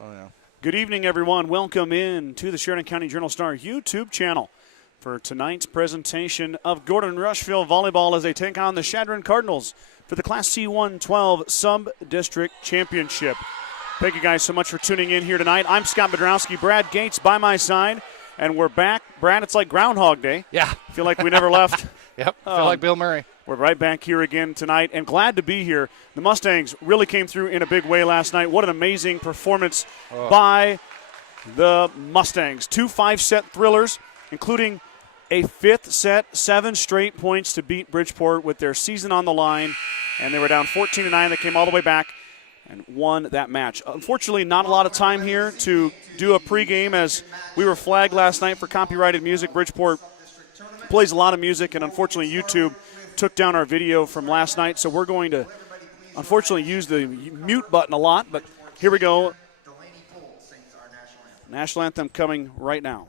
Oh, yeah. Good evening, everyone. Welcome in to the Sheridan County Journal-Star YouTube channel for tonight's presentation of Gordon-Rushville Volleyball as they take on the Chadron Cardinals for the Class C112 Sub-District Championship. Thank you guys so much for tuning in here tonight. I'm Scott Bedrowski, Brad Gates by my side, and we're back. Brad, it's like Groundhog Day. Yeah. I feel like we never left. Yep, feel like Bill Murray. We're right back here again tonight and glad to be here. The Mustangs really came through in a big way last night. What an amazing performance by the Mustangs. 2 5-set thrillers, including a 5th set, 7 straight points to beat Bridgeport with their season on the line. And they were down 14-9. They came all the way back and won that match. Unfortunately, not a lot of time here to do a pregame as we were flagged last night for copyrighted music. Bridgeport plays a lot of music, and unfortunately YouTube took down our video from last night, so we're going to unfortunately use the mute button a lot, but here we go. National anthem coming right now.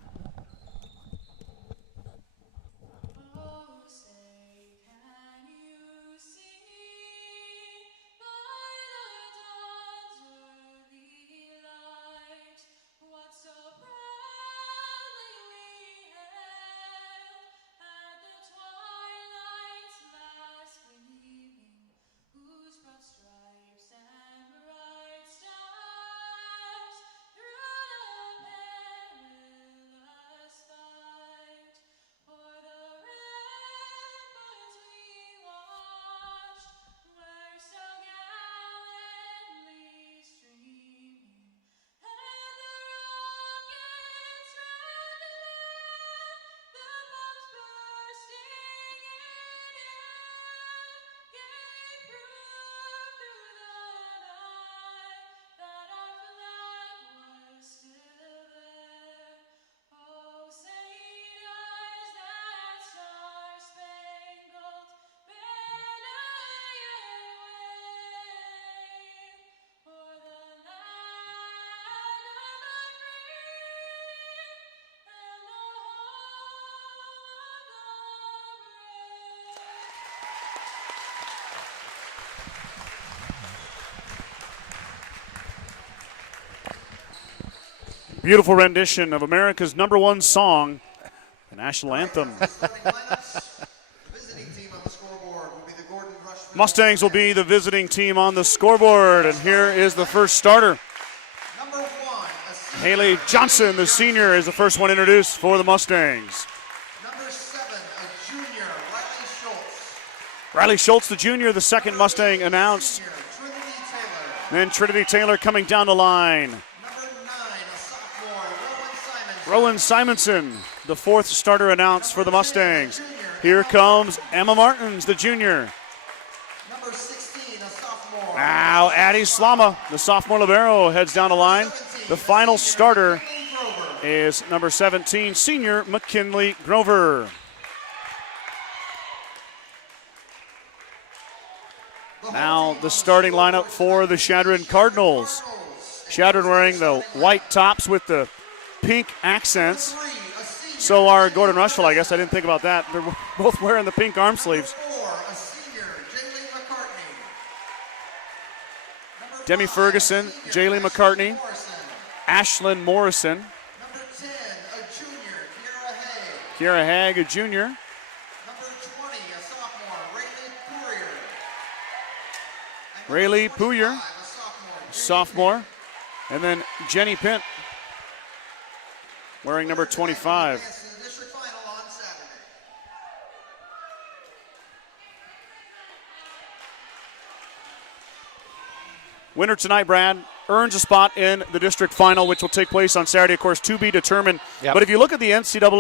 Beautiful rendition of America's #1 song, the national anthem. Mustangs will be the visiting team on the scoreboard, and here is the first starter. Haley Johnson, the senior, is the first one introduced for the Mustangs. Number 7, a junior, Riley Schultz. Riley Schultz, the junior, the second Mustang announced. Trinity Taylor. Then Trinity Taylor coming down the line. Number 9, a sophomore, Rowan Simonson, the fourth starter announced for the Mustangs. Here comes Emma Martins, the junior. Number 16, a sophomore. Now Addie Slama, the sophomore libero, heads down the line. The final starter is number 17, senior McKinley Grover. Now the starting lineup for the Chadron Cardinals. Chadron wearing the white tops with the pink accents. So are Gordon-Rushville, I guess. I didn't think about that. They're both wearing the pink arm sleeves. Demi Ferguson, Jaylee McCartney, Ashlyn Morrison. Number 10, a junior, Kiara Haig, a junior. Number 20, a sophomore, Rayleigh Pooyer, a sophomore. And then Jenny Pint, wearing number 25. District final on Saturday. Winner tonight, Brad, earns a spot in the district final, which will take place on Saturday, of course, to be determined. Yep. But if you look at the NSAA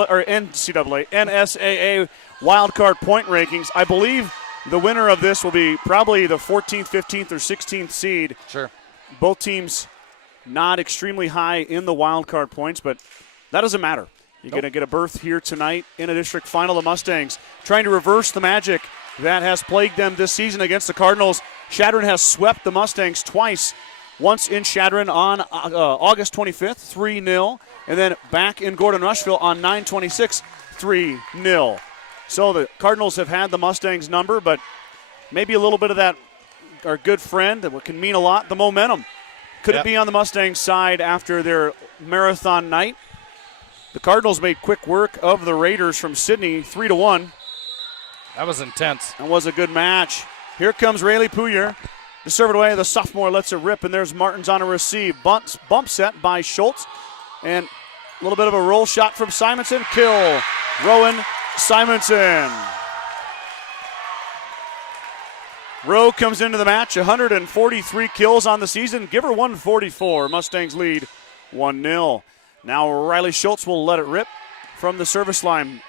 wildcard point rankings, I believe the winner of this will be probably the 14th, 15th, or 16th seed. Sure. Both teams not extremely high in the wildcard points, but that doesn't matter. You're going to get a berth here tonight in a district final. The Mustangs trying to reverse the magic that has plagued them this season against the Cardinals. Chadron has swept the Mustangs twice, once in Chadron on August 25th, 3-0, and then back in Gordon-Rushville on 9/26, 3-0. So the Cardinals have had the Mustangs number, but maybe a little bit of that, our good friend, that can mean a lot, the momentum Could it be on the Mustangs side after their marathon night? The Cardinals made quick work of the Raiders from Sydney, 3-1. That was intense. That was a good match. Here comes Rayleigh Pooyer to serve it away. The sophomore lets it rip, and there's Martins on a receive. Bump set by Schultz, and a little bit of a roll shot from Simonson. Kill, Rowan Simonson. Rowe comes into the match, 143 kills on the season. Give her 144. Mustangs lead 1-0. Now Riley Schultz will let it rip from the service line.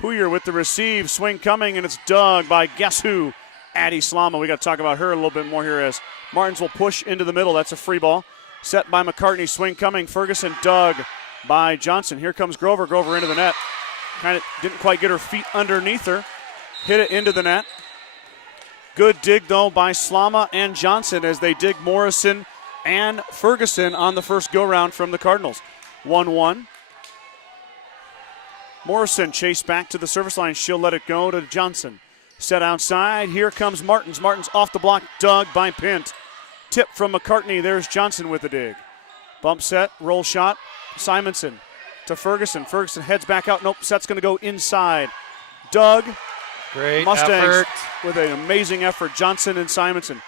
Pooyer with the receive, swing coming, and it's dug by guess who? Addie Slama. We got to talk about her a little bit more here as Martins will push into the middle. That's a free ball. Set by McCartney, swing coming. Ferguson dug by Johnson. Here comes Grover. Grover into the net. Kind of didn't quite get her feet underneath her. Hit it into the net. Good dig, though, by Slama and Johnson as they dig Morrison and Ferguson on the first go-round from the Cardinals. 1-1. Morrison chased back to the service line. She'll let it go to Johnson. Set outside. Here comes Martins. Martins off the block. Dug by Pint. Tip from McCartney. There's Johnson with the dig. Bump set. Roll shot. Simonson to Ferguson. Ferguson heads back out. Nope. Set's going to go inside. Dug. Great Mustangs effort. with an amazing effort. Johnson and Simonson.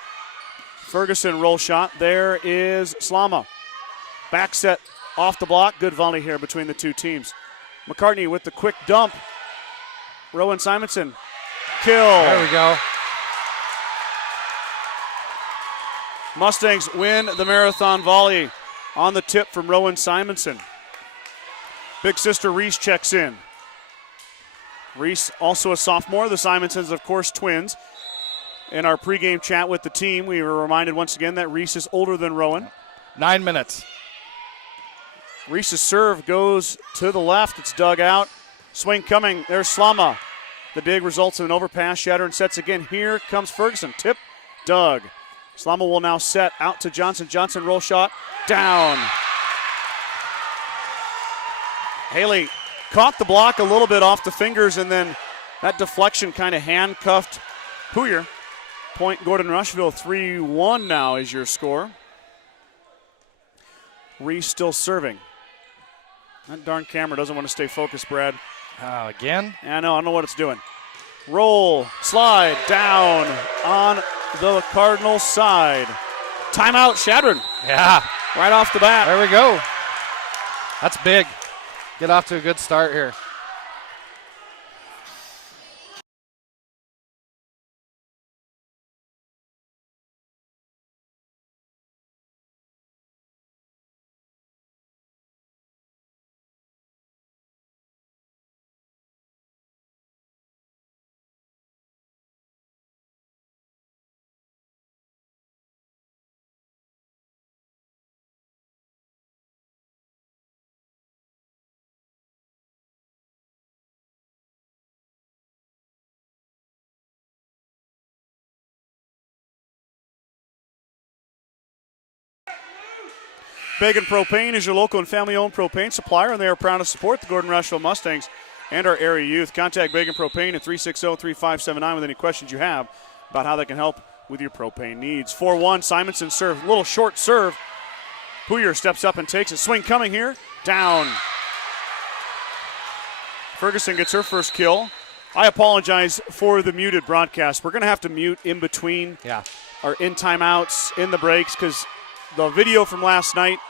Ferguson roll shot. There is Slama. Back set off the block. Good volley here between the two teams. McCartney with the quick dump. Rowan Simonson. Kill. There we go. Mustangs win the marathon volley on the tip from Rowan Simonson. Big sister Reese checks in. Reese, also a sophomore. The Simonsons, of course, twins. In our pregame chat with the team, we were reminded once again that Reese is older than Rowan. 9 minutes. Reese's serve goes to the left. It's dug out. Swing coming. There's Slama. The dig results in an overpass. Chadron sets again. Here comes Ferguson. Tip. Dug. Slama will now set out to Johnson. Johnson roll shot. Down. Haley caught the block a little bit off the fingers, and then that deflection kind of handcuffed Pooyer. Point Gordon-Rushville. 3-1 now is your score. Reese still serving. That darn camera doesn't want to stay focused, Brad. Again? I know what it's doing. Roll, slide, down on the Cardinals side. Timeout, Chadron. Yeah. Right off the bat. There we go. That's big. Get off to a good start here. Bacon Propane is your local and family-owned propane supplier, and they are proud to support the Gordon-Rushville Mustangs and our area youth. Contact Bacon Propane at 360-3579 with any questions you have about how they can help with your propane needs. 4-1, Simonson serve, little short serve. Pooyer steps up and takes it. Swing coming here, down. Ferguson gets her first kill. I apologize for the muted broadcast. We're going to have to mute in between or in timeouts, in the breaks, because the video from last night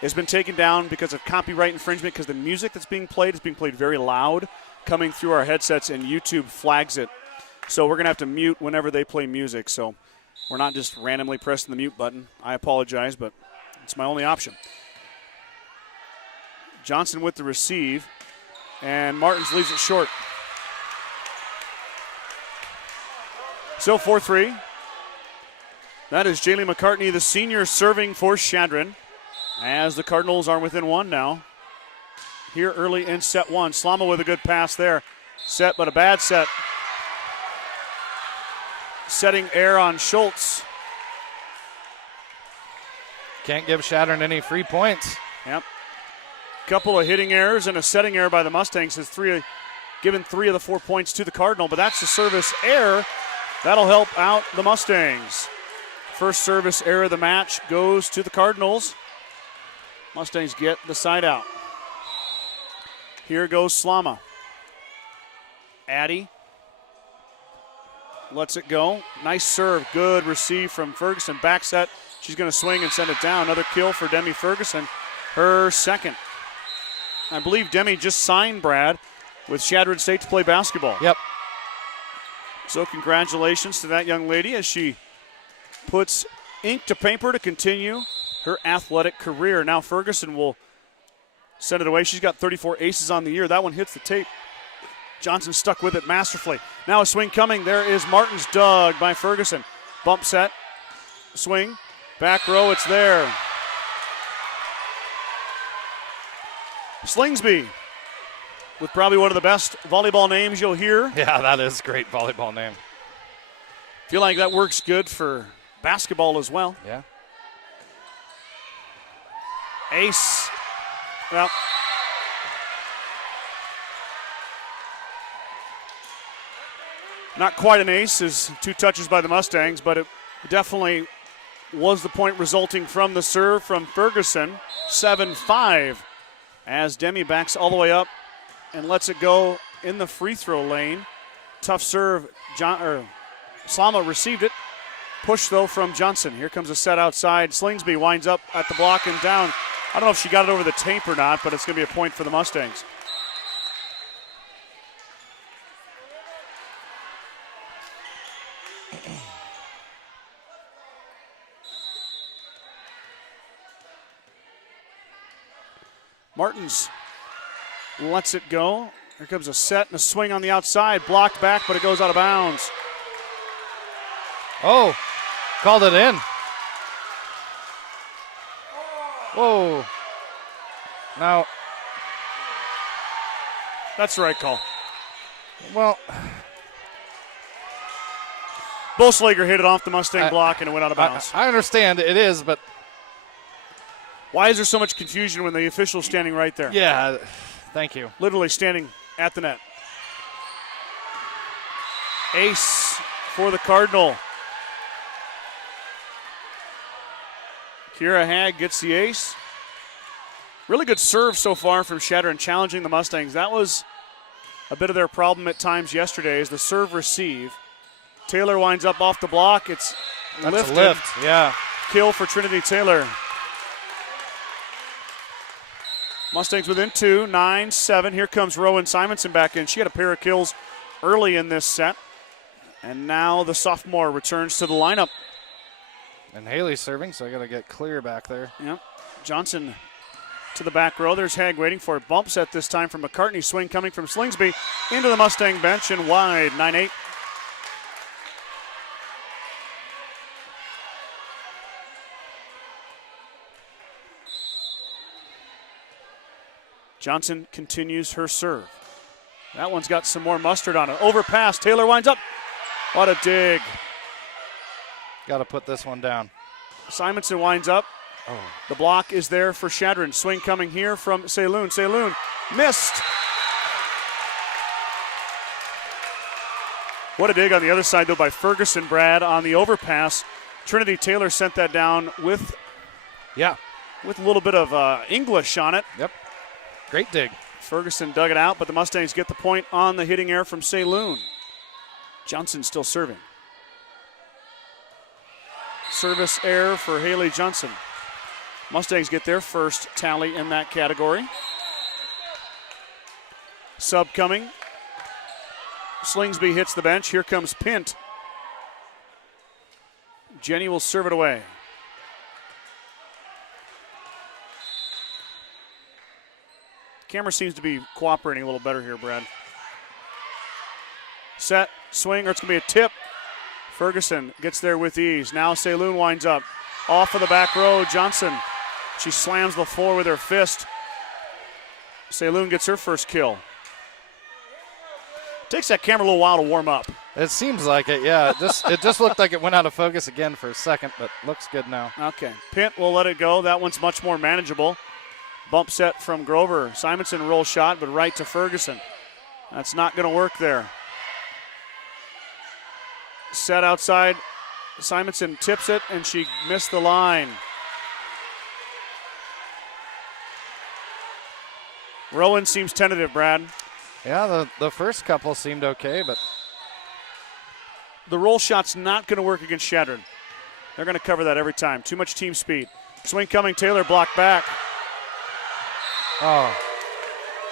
has been taken down because of copyright infringement, because the music that's being played is being played very loud coming through our headsets, and YouTube flags it. So we're going to have to mute whenever they play music. So we're not just randomly pressing the mute button. I apologize, but it's my only option. Johnson with the receive, and Martins leaves it short. So 4-3. That is Jaylee McCartney, the senior, serving for Chadron, as the Cardinals are within one now. Here early in set one. Slama with a good pass there. Set, but a bad set. Setting air on Schultz. Can't give Chadron any free points. Yep. Couple of hitting errors and a setting error by the Mustangs has given 3 of the 4 points to the Cardinal, but that's the service error. That'll help out the Mustangs. First service error of the match goes to the Cardinals. Mustangs get the side out. Here goes Slama. Addy lets it go. Nice serve. Good receive from Ferguson. Back set. She's going to swing and send it down. Another kill for Demi Ferguson. Her second. I believe Demi just signed, Brad, with Chadron State to play basketball. Yep. So congratulations to that young lady as she puts ink to paper to continue her athletic career. Now Ferguson will send it away. She's got 34 aces on the year. That one hits the tape. Johnson stuck with it masterfully. Now a swing coming. There is Martins, dug by Ferguson. Bump set, swing, back row, it's there. Slingsby with probably one of the best volleyball names you'll hear. Yeah, that is a great volleyball name. Feel like that works good for basketball as well. Yeah. Ace. Well, not quite an ace, as 2 touches by the Mustangs, but it definitely was the point resulting from the serve from Ferguson. 7-5 as Demi backs all the way up and lets it go in the free throw lane. Tough serve. Slama received it. Push, though, from Johnson. Here comes a set outside. Slingsby winds up at the block and down. I don't know if she got it over the tape or not, but it's going to be a point for the Mustangs. Martins lets it go. Here comes a set and a swing on the outside. Blocked back, but it goes out of bounds. Oh, called it in. Whoa. Now. That's the right call. Well. Boslager hit it off the Mustang block and it went out of bounds. I understand it is, but. Why is there so much confusion when the official's standing right there? Yeah, thank you. Literally standing at the net. Ace for the Cardinal. Kira Hag gets the ace. Really good serve so far from Chadron, challenging the Mustangs. That was a bit of their problem at times yesterday, is the serve receive. Taylor winds up off the block. It's That's a lift, yeah. Kill for Trinity Taylor. Mustangs within 2, 9-7. Here comes Rowan Simonson back in. She had a pair of kills early in this set. And now the sophomore returns to the lineup. And Haley's serving, so I got to get clear back there. Yep. Johnson to the back row. There's Hag waiting for it. Bump set this time from McCartney. Swing coming from Slingsby into the Mustang bench and wide. 9-8. Johnson continues her serve. That one's got some more mustard on it. Overpass. Taylor winds up. What a dig. Got to put this one down. Simonson winds up. Oh. The block is there for Chadron. Swing coming here from Saloon. Saloon missed. What a dig on the other side, though, by Ferguson, Brad, on the overpass. Trinity Taylor sent that down with a little bit of English on it. Yep. Great dig. Ferguson dug it out, but the Mustangs get the point on the hitting error from Saloon. Johnson still serving. Service error for Haley Johnson. Mustangs get their first tally in that category. Sub coming. Slingsby hits the bench. Here comes Pint. Jenny will serve it away. Camera seems to be cooperating a little better here, Brad. Set, swing, or it's going to be a tip. Ferguson gets there with ease. Now Saloon winds up. Off of the back row, Johnson. She slams the floor with her fist. Saloon gets her first kill. Takes that camera a little while to warm up. It seems like it, yeah. It just looked like it went out of focus again for a second, but looks good now. Okay. Pint will let it go. That one's much more manageable. Bump set from Grover. Simonson roll shot, but right to Ferguson. That's not going to work there. Set outside. Simonson tips it, and she missed the line. Rowan seems tentative, Brad. Yeah, the first couple seemed okay, but the roll shot's not going to work against Chadron. They're going to cover that every time. Too much team speed. Swing coming, Taylor blocked back. oh,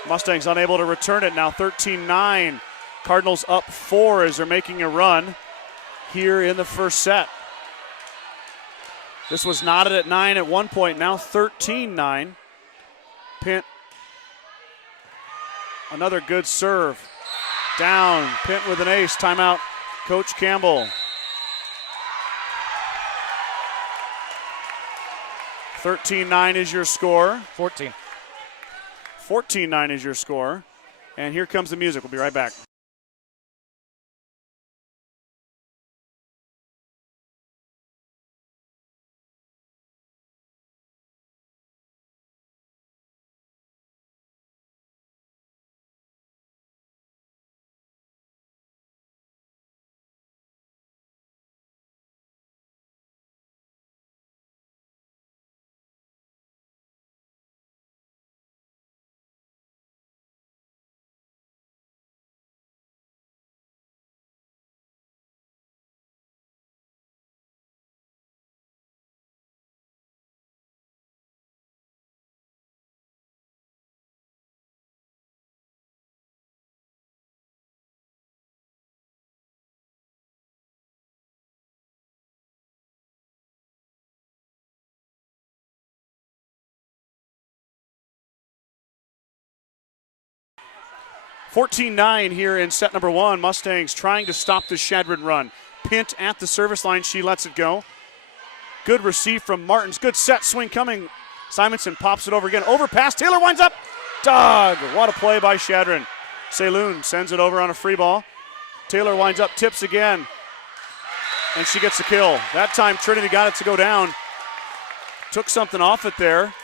Mustangs unable to return it now, 13-9. Cardinals up 4 as they're making a run here in the first set. This was knotted at 9 at one point, now 13-9. Pint, another good serve. Down, Pint with an ace, timeout, Coach Campbell. 13-9 is your score. 14. 14-9 is your score. And here comes the music. We'll be right back. (14-9) here in set number 1. Mustangs trying to stop the Chadron run. Pint at the service line. She lets it go. Good receive from Martins. Good set swing coming. Simonson pops it over again. Overpass. Taylor winds up. Dog. What a play by Chadron. Saloon sends it over on a free ball. Taylor winds up. Tips again. And she gets the kill. That time Trinity got it to go down. Took something off it there.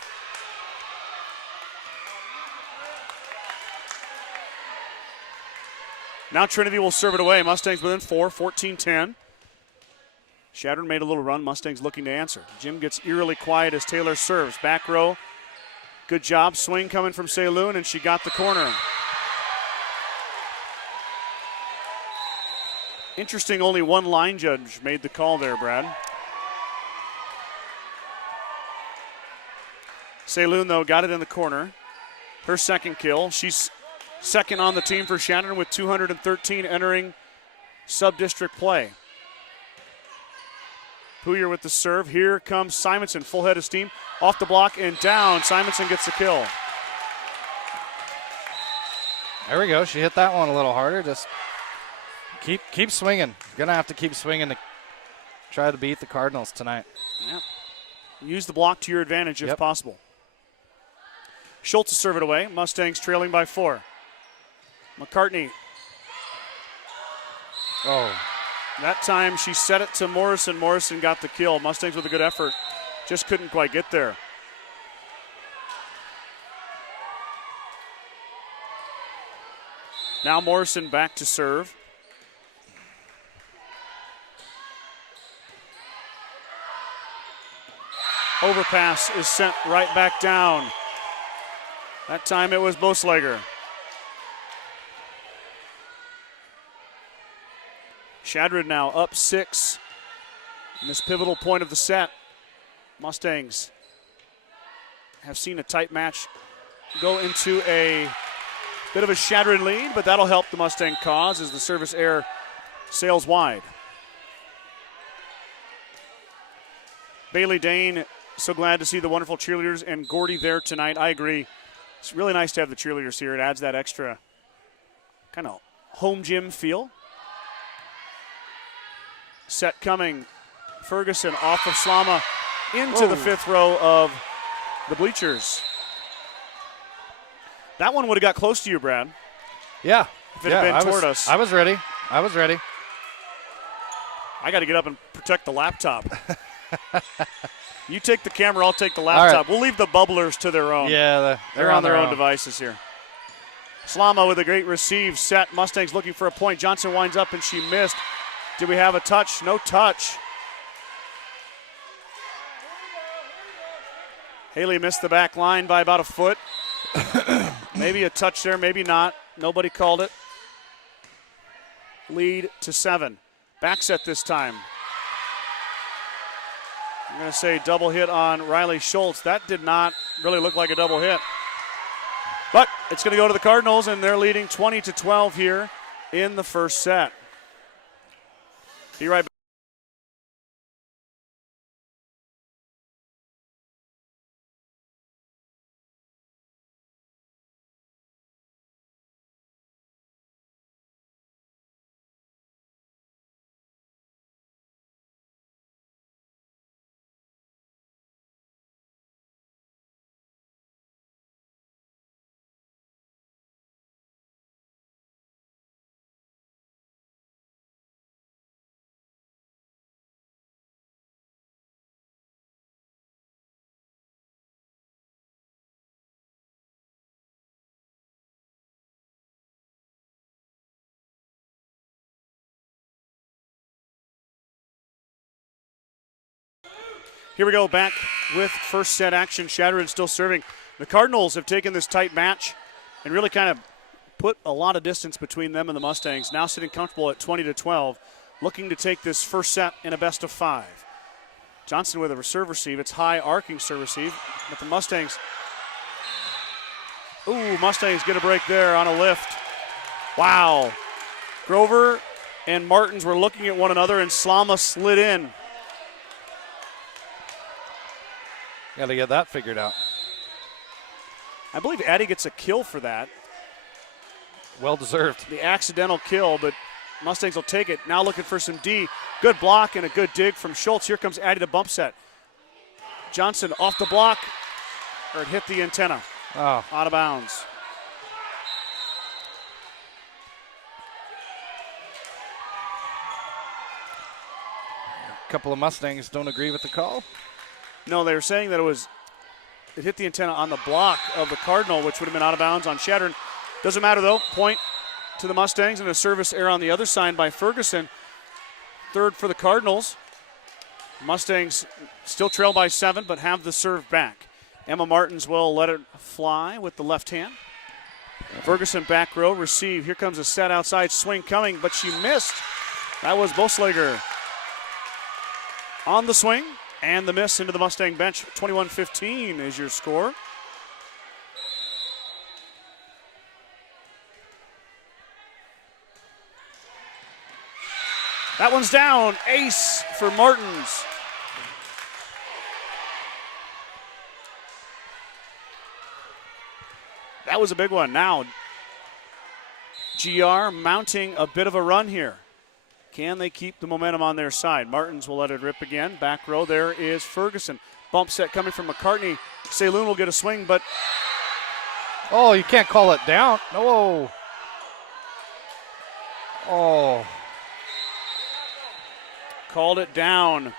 Now Trinity will serve it away. Mustangs within 4, 14-10. Chadron made a little run. Mustangs looking to answer. Jim gets eerily quiet as Taylor serves. Back row. Good job. Swing coming from Saloon, and she got the corner. Interesting, only one line judge made the call there, Brad. Saloon, though, got it in the corner. Her second kill. She's second on the team for Chadron with 213 entering sub-district play. Pooyer with the serve. Here comes Simonson, full head of steam. Off the block and down. Simonson gets the kill. There we go. She hit that one a little harder. Just keep swinging. Gonna have to keep swinging to try to beat the Cardinals tonight. Yep. Use the block to your advantage if possible. Schultz will serve it away. Mustangs trailing by 4. McCartney. Oh. That time she set it to Morrison. Morrison got the kill. Mustangs with a good effort. Just couldn't quite get there. Now Morrison back to serve. Overpass is sent right back down. That time it was Boesleger. Chadron now up 6 in this pivotal point of the set. Mustangs have seen a tight match go into a bit of a Chadron lead, but that'll help the Mustang cause as the service error sails wide. Bailey Dane, so glad to see the wonderful cheerleaders and Gordy there tonight. I agree. It's really nice to have the cheerleaders here. It adds that extra kind of home gym feel. Set coming. Ferguson off of Slama into the 5th row of the bleachers. That one would have got close to you, Brad. Yeah. If it had been toward us. I was ready. I got to get up and protect the laptop. You take the camera, I'll take the laptop. Right. We'll leave the bubblers to their own. Yeah, they're on their own devices here. Slama with a great receive set. Mustangs looking for a point. Johnson winds up and she missed. Did we have a touch? No touch. Haley missed the back line by about a foot. Maybe a touch there, maybe not. Nobody called it. Lead to 7. Back set this time. I'm going to say double hit on Riley Schultz. That did not really look like a double hit. But it's going to go to the Cardinals, and they're leading 20-12 here in the first set. Be right back. Here we go, back with first set action. Chadron still serving. The Cardinals have taken this tight match and really kind of put a lot of distance between them and the Mustangs. Now sitting comfortable at 20-12, looking to take this first set in a best of 5. Johnson with a serve receive. It's high arcing serve receive, but the Mustangs. Mustangs get a break there on a lift. Wow. Grover and Martins were looking at one another, and Slama slid in. Got to get that figured out. I believe Addie gets a kill for that. Well deserved. The accidental kill, but Mustangs will take it. Now looking for some D. Good block and a good dig from Schultz. Here comes Addie to bump set. Johnson off the block, or it hit the antenna. Oh. Out of bounds. A couple of Mustangs don't agree with the call. No, they were saying that it hit the antenna on the block of the Cardinal, which would have been out of bounds on Chadron. Doesn't matter, though. Point to the Mustangs and a service error on the other side by Ferguson. Third for the Cardinals. Mustangs still trail by 7, but have the serve back. Emma Martins will let it fly with the left hand. Ferguson back row, receive. Here comes a set outside swing coming, but she missed. That was Bosleger on the swing. And the miss into the Mustang bench. 21-15 is your score. That one's down. Ace for Martins. That was a big one. Now, GR mounting a bit of a run here. Can they keep the momentum on their side? Martins will let it rip again. Back row, there is Ferguson. Bump set coming from McCartney. Saloon will get a swing, but... Oh, you can't call it down. No. Oh. Called it down.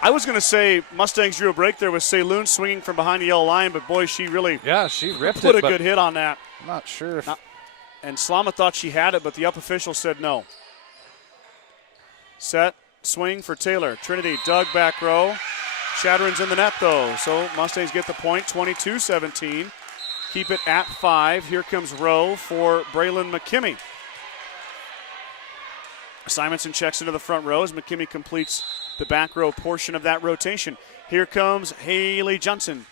I was going to say Mustangs drew a break there with Saloon swinging from behind the yellow line, but boy, she really she ripped put it, a good hit on that. I'm not sure if... And Slama thought she had it, but the up official said no. Set, swing for Taylor. Trinity dug back row. Chadron's in the net, though. So Mustangs get the point, 22-17. Keep it at 5. Here comes row for Braylon McKimmey. Simonson checks into the front row as McKimmey completes the back row portion of that rotation. Here comes Haley Johnson.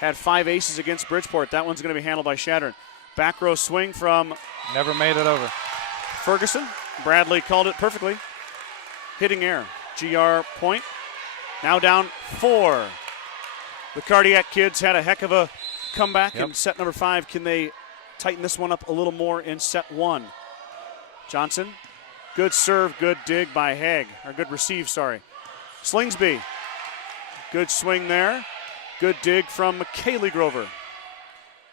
Had 5 aces against Bridgeport. That one's going to be handled by Chadron. Back row swing from... Never made it over. Ferguson. Bradley called it perfectly. Hitting air. GR point. Now down 4. The Cardiac kids had a heck of a comeback in set number 5. Can they tighten this one up a little more in set 1? Johnson. Good serve, good dig by Haig. Or good receive, sorry. Slingsby. Good swing there. Good dig from McKaylee Grover.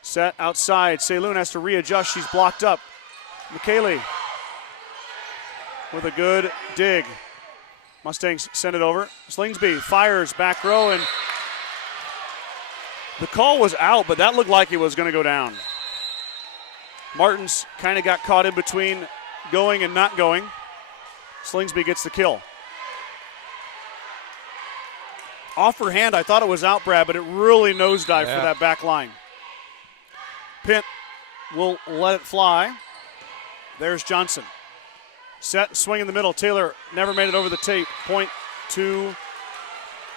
Set outside. Saloon has to readjust. She's blocked up. McKaylee with a good dig. Mustangs send it over. Slingsby fires back row, and the call was out, but that looked like it was going to go down. Martins kind of got caught in between going and not going. Slingsby gets the kill. off her hand. I thought it was out, Brad, but it really nosedived for that back line. Pint will let it fly. There's Johnson. Set, swing in the middle. Taylor never made it over the tape. Point to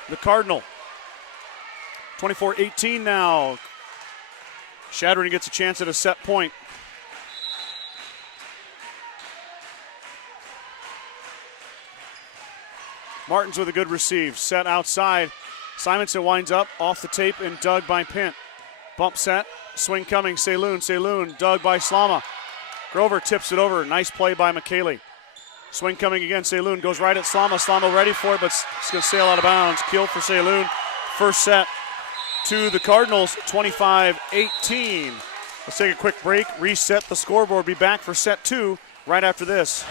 the Cardinal. 24-18 now. Chadron gets a chance at a set point. Martins with a good receive. Set outside. Simonson winds up off the tape and dug by Pint. Bump set. Swing coming. Saloon. Dug by Slama. Grover tips it over. Nice play by McKaylee. Swing coming again. Saloon goes right at Slama. Slama ready for it, but it's going to sail out of bounds. Kill for Saloon. First set to the Cardinals, 25-18. Let's take a quick break, reset the scoreboard. Be back for set 2 right after this.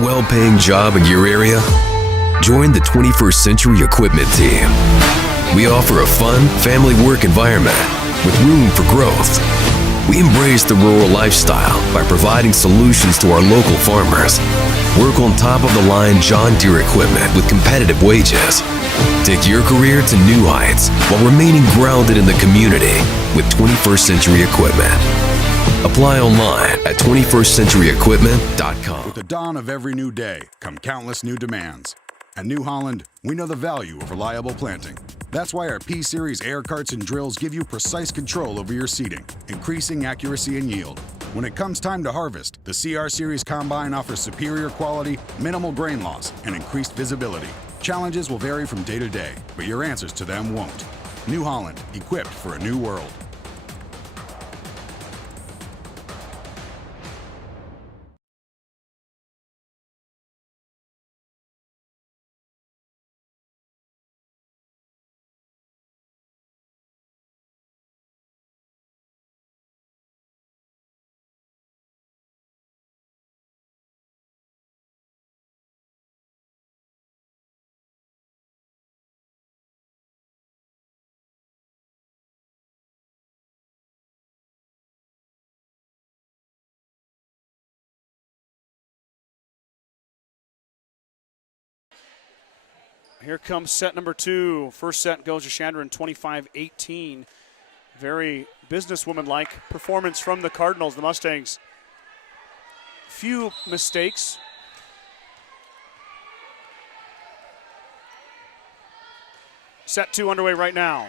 Well-paying job in your area? Join the 21st Century Equipment team. We offer a fun, family work environment with room for growth. We embrace the rural lifestyle by providing solutions to our local farmers. Work on top-of-the-line John Deere equipment with competitive wages. Take your career to new heights while remaining grounded in the community with 21st Century Equipment. Apply online at 21stcenturyequipment.com. With the dawn of every new day come countless new demands. At New Holland, we know the value of reliable planting. That's why our P-Series air carts and drills give you precise control over your seeding, increasing accuracy and yield. When it comes time to harvest, the CR Series Combine offers superior quality, minimal grain loss, and increased visibility. Challenges will vary from day to day, but your answers to them won't. New Holland, equipped for a new world. Here comes set number 2. First set goes to Chadron, 25-18. Very businesswoman-like performance from the Cardinals. The Mustangs, few mistakes. Set 2 underway right now.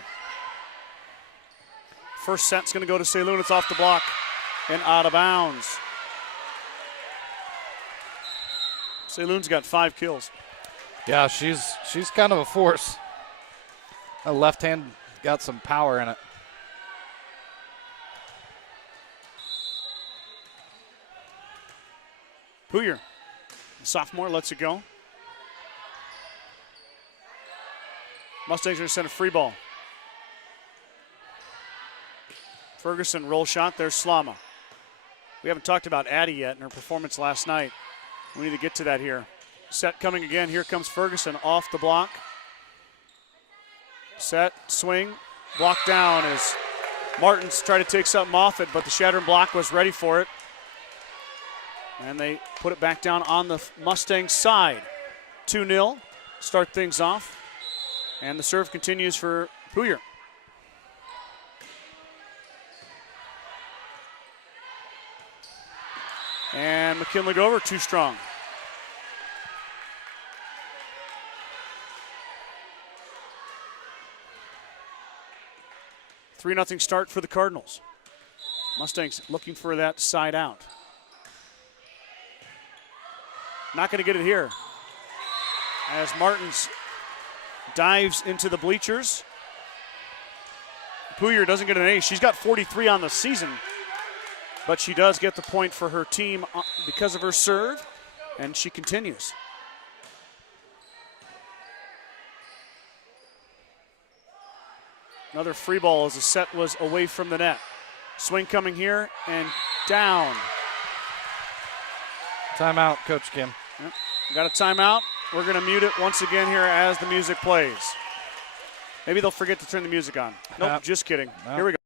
First set's going to go to Saloon. It's off the block and out of bounds. Saloon's got 5 kills. Yeah, she's kind of a force. Her left hand got some power in it. Pooyer, sophomore, lets it go. Mustangs are going to send a free ball. Ferguson, roll shot. There's Slama. We haven't talked about Addie yet in her performance last night. We need to get to that here. Set coming again. Here comes Ferguson off the block. Set, swing, block down as Martins tried to take something off it, but the Chadron block was ready for it. And they put it back down on the Mustang side. 2-0, start things off. And the serve continues for Pooyer. And McKinley Grover, too strong. Three 0 start for the Cardinals. Mustangs looking for that side out. Not going to get it here. As Martins dives into the bleachers. Pooyer doesn't get an ace. She's got 43 on the season, but she does get the point for her team because of her serve, and she continues. Another free ball as the set was away from the net. Swing coming here and down. Timeout, Coach Kim. Yep. Got a timeout. We're going to mute it once again here as the music plays. Maybe they'll forget to turn the music on. Nope, just kidding. No. Here we go.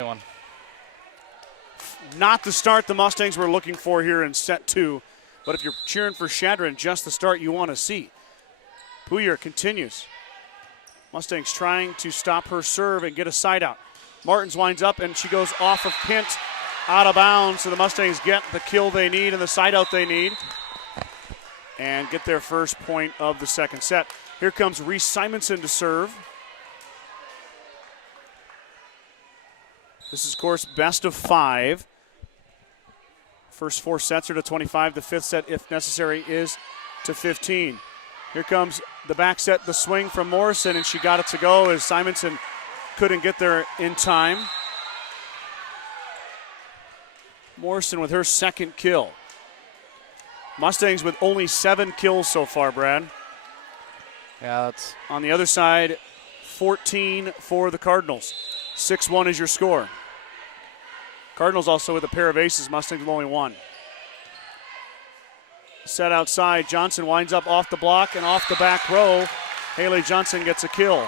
One. Not the start the Mustangs were looking for here in set 2. But if you're cheering for Chadron, just the start you want to see. Puyer continues. Mustangs trying to stop her serve and get a side out. Martins winds up and she goes off of Pint, out of bounds. So the Mustangs get the kill they need and the side out they need and get their first point of the second set. Here comes Reese Simonson to serve. This is, of course, best of 5. First 4 sets are to 25. The 5th set, if necessary, is to 15. Here comes the back set, the swing from Morrison, and she got it to go as Simonson couldn't get there in time. Morrison with her second kill. Mustangs with only 7 kills so far, Brad. Yeah, that's on the other side, 14 for the Cardinals. 6-1 is your score. Cardinals also with a pair of aces. Mustangs with only 1. Set outside. Johnson winds up off the block and off the back row. Haley Johnson gets a kill.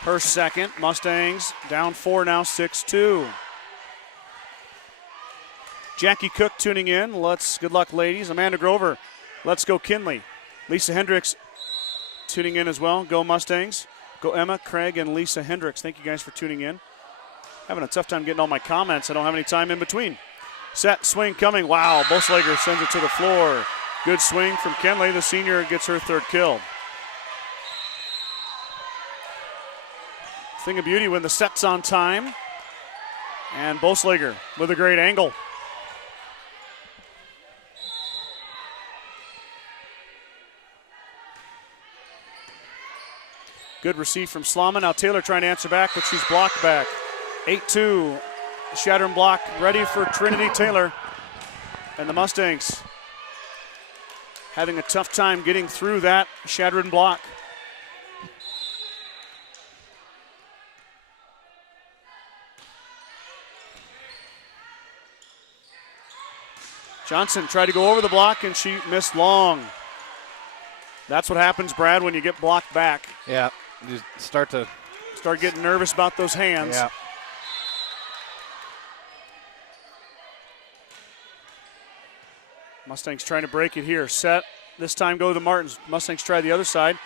Her second. Mustangs down 4 now, 6-2. Jackie Cook tuning in. Good luck, ladies. Amanda Grover. Let's go, Kinley. Lisa Hendricks tuning in as well. Go Mustangs. Go Emma, Craig, and Lisa Hendricks. Thank you guys for tuning in. Having a tough time getting all my comments. I don't have any time in between. Set, swing coming. Wow, Boslager sends it to the floor. Good swing from Kenley. The senior gets her 3rd kill. Thing of beauty when the set's on time. And Boslager with a great angle. Good receive from Slama. Now Taylor trying to answer back, but she's blocked back. 8-2. Chadron block ready for Trinity Taylor. And the Mustangs having a tough time getting through that Chadron block. Johnson tried to go over the block and she missed long. That's what happens, Brad, when you get blocked back. Yeah, you start getting nervous about those hands. Yeah. Mustangs trying to break it here. Set. This time go to the Martins. Mustangs try the other side,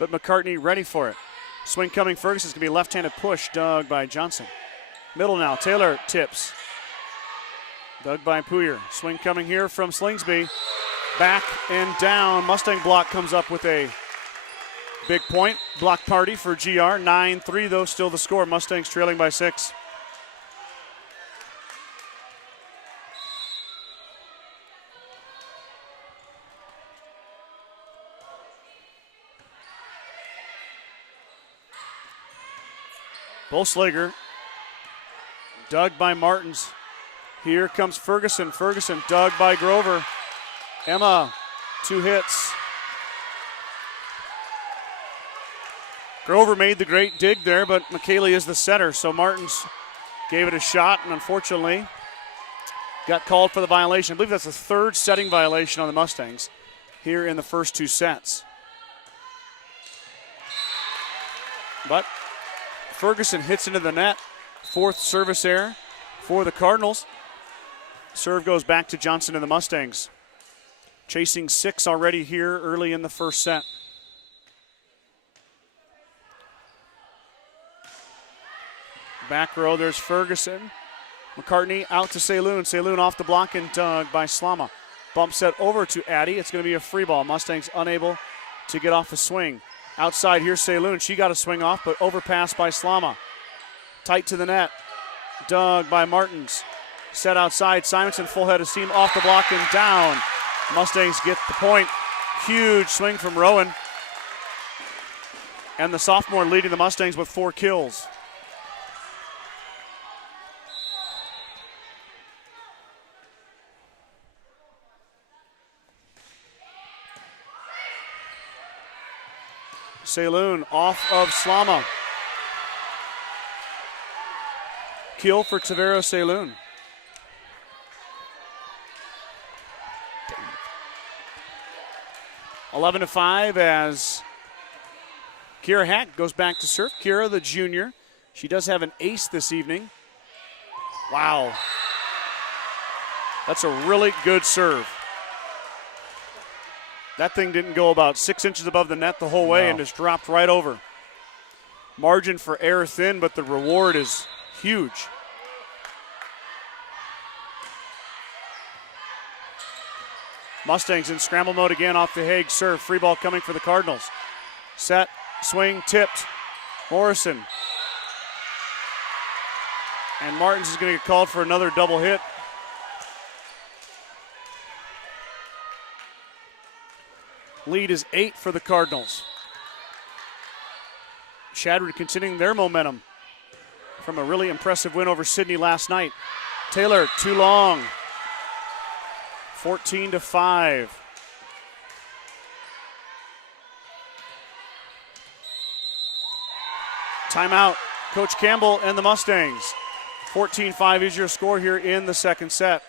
but McCartney ready for it. Swing coming. Ferguson's going to be a left-handed push dug by Johnson. Middle now. Taylor tips. Dug by Puyer. Swing coming here from Slingsby. Back and down. Mustang block comes up with a big point. Block party for GR. 9-3 though, still the score. Mustangs trailing by 6. Boslager, dug by Martins. Here comes Ferguson. Ferguson dug by Grover. Emma, 2 hits. Grover made the great dig there, but McKaylee is the setter, so Martins gave it a shot and unfortunately got called for the violation. I believe that's the 3rd setting violation on the Mustangs here in the first 2 sets. But Ferguson hits into the net. Fourth service error for the Cardinals. Serve goes back to Johnson and the Mustangs. Chasing 6 already here early in the first set. Back row, there's Ferguson. McCartney out to Saloon. Saloon off the block and dug by Slama. Bump set over to Addy. It's going to be a free ball. Mustangs unable to get off the swing. Outside, here's Saloon. She got a swing off, but overpassed by Slama. Tight to the net. Dug by Martins. Set outside. Simonson, full head of steam, off the block and down. Mustangs get the point. Huge swing from Rowan. And the sophomore leading the Mustangs with 4 kills. Saloon off of Slama. Kill for Tavero Saloon. Eleven to 5 as Kira Hack goes back to serve. Kira, the junior, she does have an ace this evening. Wow. That's a really good serve. That thing didn't go about 6 inches above the net the whole way and just dropped right over. Margin for error thin, but the reward is huge. Mustangs in scramble mode again off the Hague serve. Free ball coming for the Cardinals. Set, swing, tipped. Morrison. And Martins is going to get called for another double hit. Lead is 8 for the Cardinals. Chadron continuing their momentum from a really impressive win over Sydney last night. Taylor, too long. 14 to 5. Timeout, Coach Campbell and the Mustangs. 14-5 is your score here in the second set.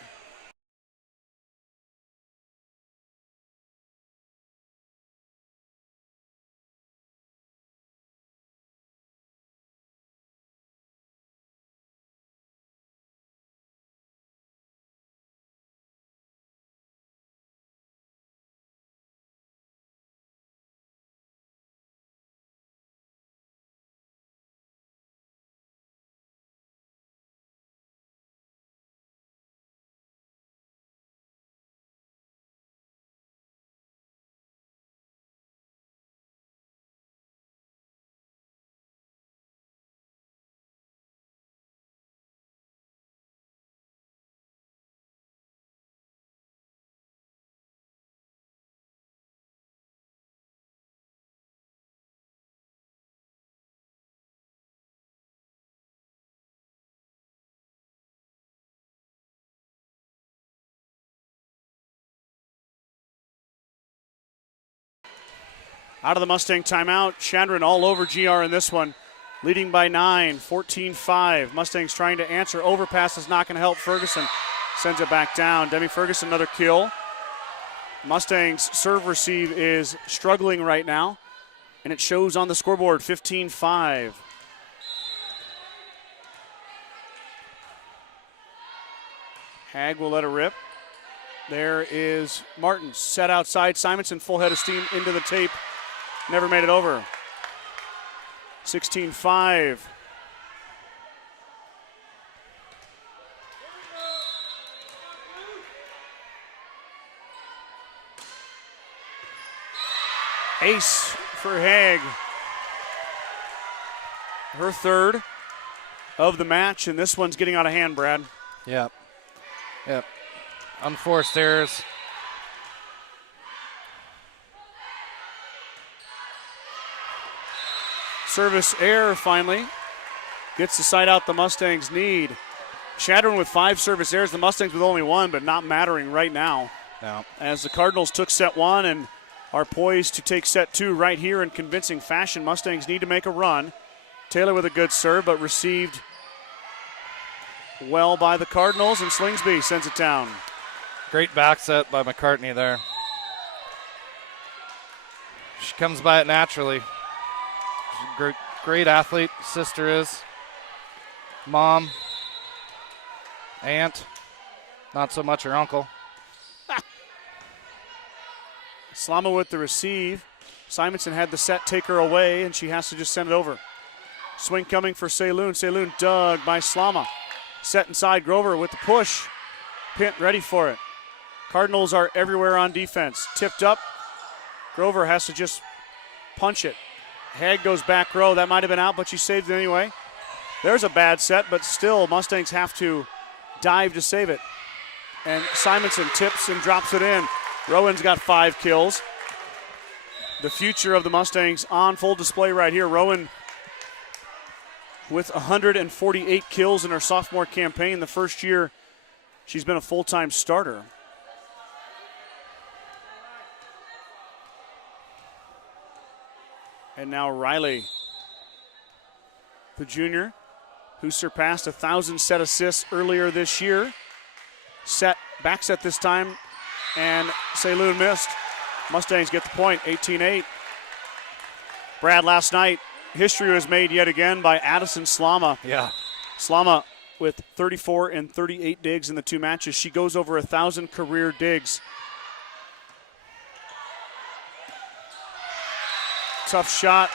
Out of the Mustang timeout, Chadron all over GR in this one, leading by 9, 14-5. Mustangs trying to answer. Overpass is not going to help. Ferguson sends it back down. Demi Ferguson, another kill. Mustangs serve receive is struggling right now, and it shows on the scoreboard, 15-5. Hag will let it rip. There is Martins, set outside. Simonson, full head of steam into the tape. Never made it over. 16-5. Ace for Haig. Her third of the match, and this one's getting out of hand, Brad. Yep. Unforced errors. Service error finally. Gets the side out the Mustangs need. Chadron with 5 service errors. The Mustangs with only 1, but not mattering right now. No. As the Cardinals took set 1 and are poised to take set 2 right here in convincing fashion. Mustangs need to make a run. Taylor with a good serve, but received well by the Cardinals, and Slingsby sends it down. Great back set by McCartney there. She comes by it naturally. She's a great athlete, sister is. mom, aunt, not so much her uncle. Slama with the receive. Simonson had the set take her away, and she has to just send it over. Swing coming for Saloon. Saloon dug by Slama. Set inside. Grover with the push. Pint ready for it. Cardinals are everywhere on defense. Tipped up. Grover has to just punch it. Hag goes back row. That might have been out, but she saved it anyway. There's a bad set, but still Mustangs have to dive to save it. And Simonson tips and drops it in. Rowan's got 5 kills. The future of the Mustangs on full display right here. Rowan with 148 kills in her sophomore campaign. The first year she's been a full-time starter. And now Riley, the junior, who surpassed 1,000 set assists earlier this year. Back set this time, and Saloon missed. Mustangs get the point, 18-8. Brad, last night, history was made yet again by Addison Slama. Yeah. Slama with 34 and 38 digs in the 2 matches. She goes over 1,000 career digs. Tough shot.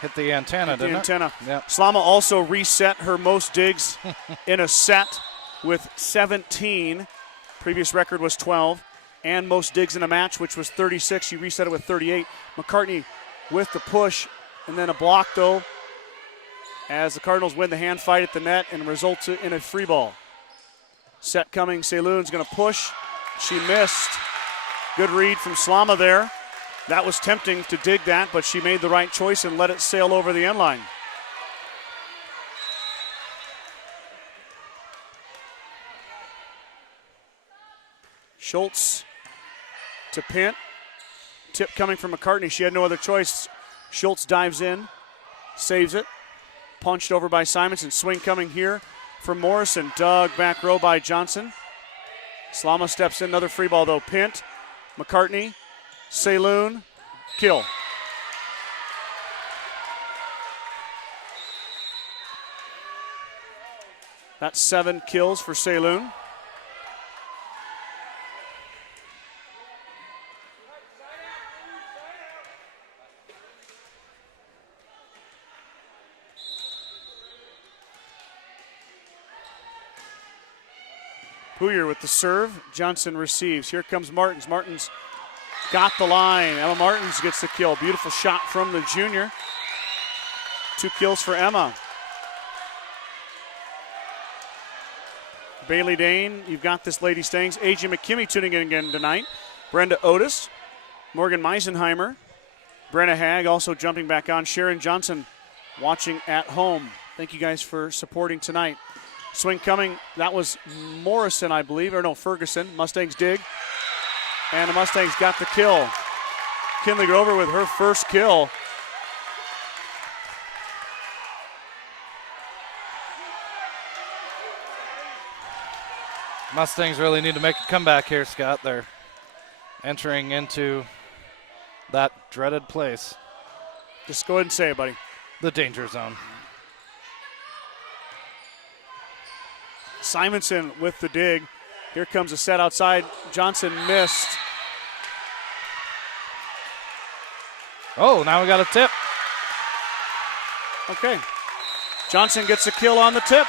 Hit the antenna, didn't it? Yep. Slama also reset her most digs in a set with 17. Previous record was 12. And most digs in a match, which was 36. She reset it with 38. McCartney with the push, and then a block, though, as the Cardinals win the hand fight at the net and results in a free ball. Set coming. Saloon's going to push. She missed. Good read from Slama there. That was tempting to dig that, but she made the right choice and let it sail over the end line. Schultz to Pint. Tip coming from McCartney. She had no other choice. Schultz dives in, saves it. Punched over by Simonson. Swing coming here from Morrison. Dug back row by Johnson. Slama steps in. Another free ball, though. Pint, McCartney, Saloon, kill. That's 7 kills for Saloon. Poyer with the serve. Johnson receives. Here comes Martins. Martins got the line. Emma Martins gets the kill. Beautiful shot from the junior. 2 kills for Emma. Bailey Dane, you've got this Lady Stangs. A.J. McKimmey tuning in again tonight. Brenda Otis, Morgan Meisenheimer, Brenna Hag also jumping back on. Sharon Johnson watching at home. Thank you guys for supporting tonight. Swing coming. That was Morrison, I believe. Or no, Ferguson. Mustangs dig. And the Mustangs got the kill. Kinley Grover with her first kill. Mustangs really need to make a comeback here, Scott. They're entering into that dreaded place. Just go ahead and say it, buddy. The danger zone. Simonson with the dig. Here comes a set outside. Johnson missed. Oh, now we got a tip. Okay. Johnson gets a kill on the tip.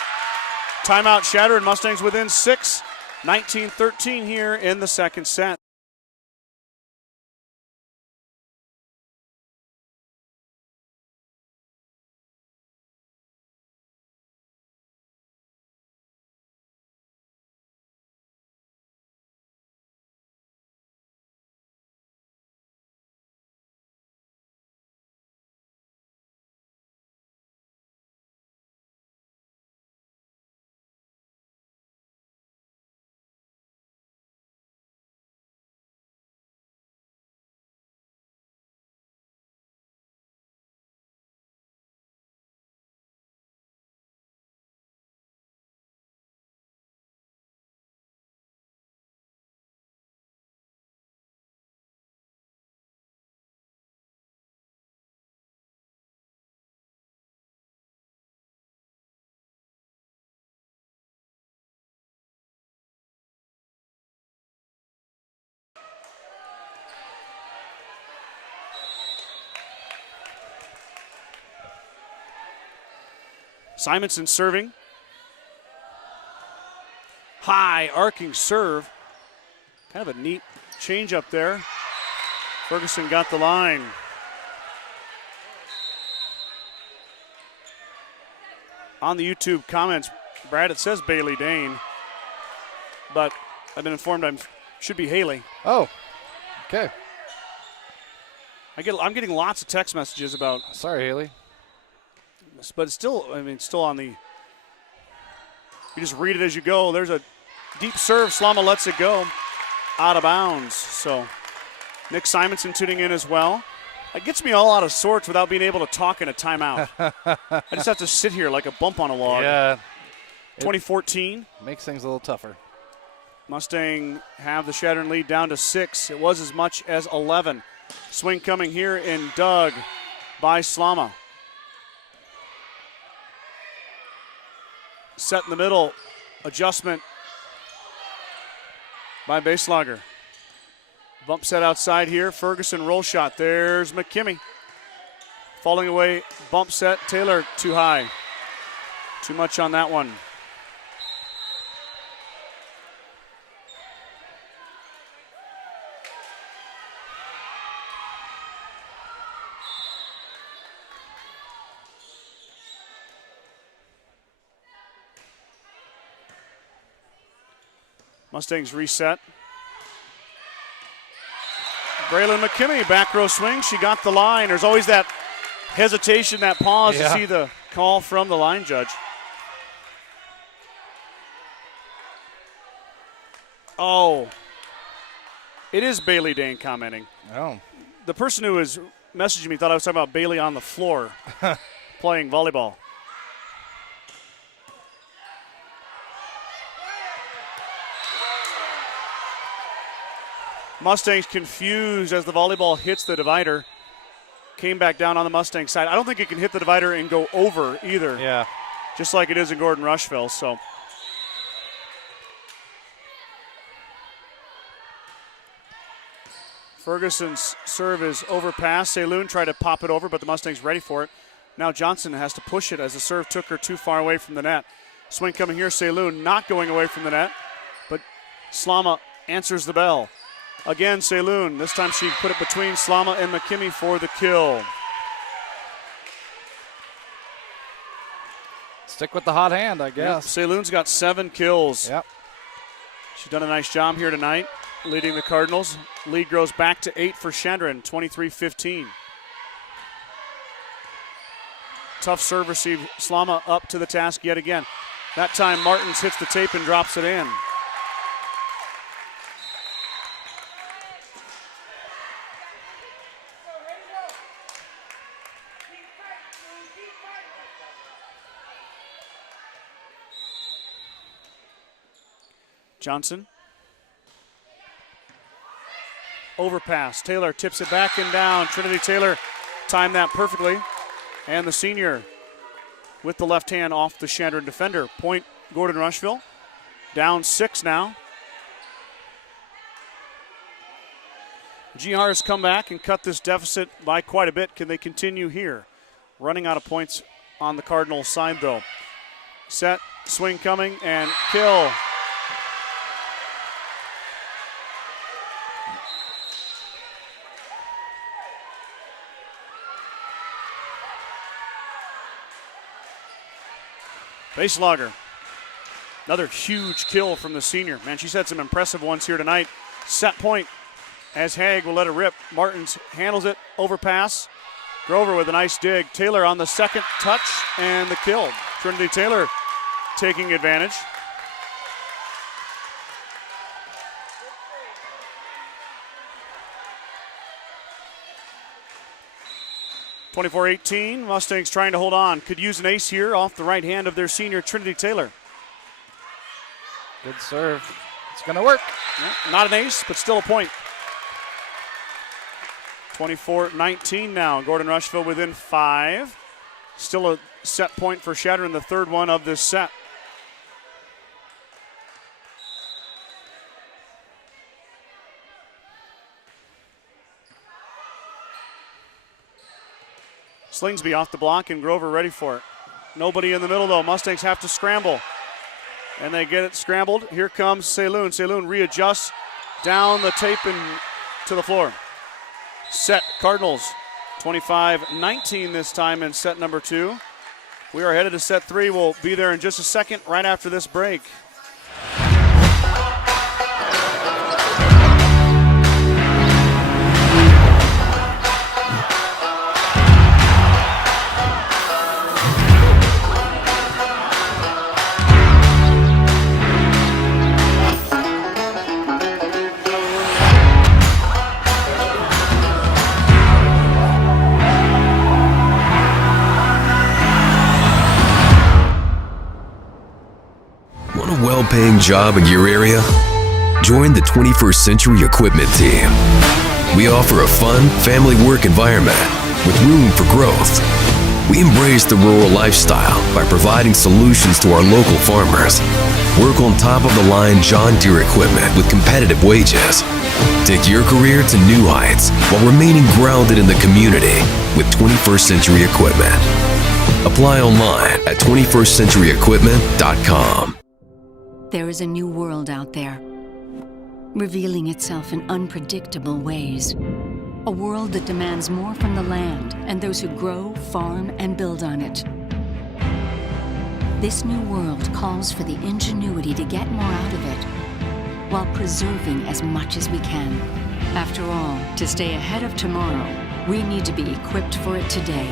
Timeout Chadron. Mustangs within 6. 19-13 here in the second set. Simonson serving. High arcing serve. Kind of a neat change up there. Ferguson got the line. On the YouTube comments, Brad, it says Bailey Dane, but I've been informed it should be Haley. Oh, okay. I'm getting lots of text messages about. Sorry, Haley. But it's still, still on the. You just read it as you go. There's a deep serve. Slama lets it go out of bounds. So Nick Simonson tuning in as well. It gets me all out of sorts without being able to talk in a timeout. I just have to sit here like a bump on a log. Yeah. 2014. Makes things a little tougher. Mustang have the Chadron lead down to 6. It was as much as 11. Swing coming here in Doug by Slama. Set in the middle. Adjustment by Baselogger. Bump set outside here. Ferguson roll shot. There's McKimmey. Falling away. Bump set. Taylor too high. Too much on that one. Mustangs reset. Braylon McKimmey, back row swing. She got the line. There's always that hesitation, that pause to see the call from the line judge. Oh, it is Bailey Dane commenting. Oh. The person who was messaging me thought I was talking about Bailey on the floor playing volleyball. Mustangs confused as the volleyball hits the divider. Came back down on the Mustang side. I don't think it can hit the divider and go over either. Yeah. Just like it is in Gordon-Rushville. So Ferguson's serve is overpassed. Saloon tried to pop it over, but the Mustangs ready for it. Now Johnson has to push it as the serve took her too far away from the net. Swing coming here. Saloon not going away from the net, but Slama answers the bell. Again, Saloon. This time she put it between Slama and McKimmey for the kill. Stick with the hot hand, I guess. Yep. Saloon's got 7 kills. Yep. She's done a nice job here tonight, leading the Cardinals. Lead grows back to 8 for Chadron, 23-15. Tough serve receive. Slama up to the task yet again. That time Martins hits the tape and drops it in. Johnson. Overpass. Taylor tips it back and down. Trinity Taylor timed that perfectly. And the senior with the left hand off the Chadron defender. Point Gordon-Rushville. Down 6 now. GR has come back and cut this deficit by quite a bit. Can they continue here? Running out of points on the Cardinals side though. Set, swing coming, and kill. Baselogger. Another huge kill from the senior. Man, she's had some impressive ones here tonight. Set point as Haig will let it rip. Martins handles it. Overpass. Grover with a nice dig. Taylor on the second touch and the kill. Trinity Taylor taking advantage. (24-18). Mustangs trying to hold on. Could use an ace here off the right hand of their senior Trinity Taylor. Good serve. It's going to work. Yeah, not an ace, but still a point. 24-19 now. Gordon-Rushville within 5. Still a set point for Chadron, the third one of this set. Slingsby off the block and Grover ready for it. Nobody in the middle, though. Mustangs have to scramble. And they get it scrambled. Here comes Saloon. Saloon readjusts down the tape and to the floor. Set Cardinals 25-19 this time in set number 2. We are headed to set 3. We'll be there in just a second right after this break. Want a well-paying job in your area? Join the 21st Century Equipment Team. We offer a fun, family work environment with room for growth. We embrace the rural lifestyle by providing solutions to our local farmers. Work on top-of-the-line John Deere equipment with competitive wages. Take your career to new heights while remaining grounded in the community with 21st Century Equipment. Apply online at 21stcenturyequipment.com. There is a new world out there, revealing itself in unpredictable ways. A world that demands more from the land and those who grow, farm, and build on it. This new world calls for the ingenuity to get more out of it, while preserving as much as we can. After all, to stay ahead of tomorrow, we need to be equipped for it today.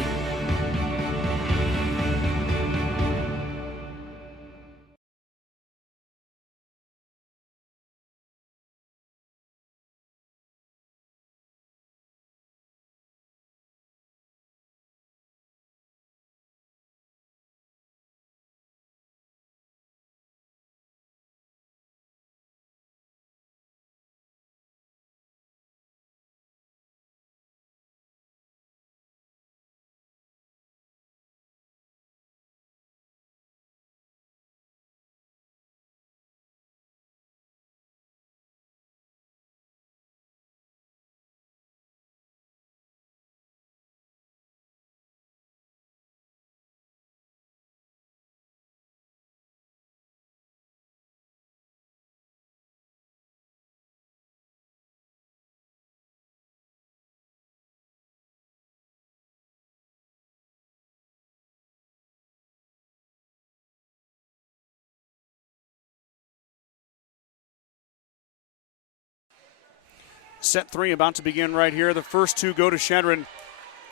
Set 3 about to begin right here. The first two go to Chadron,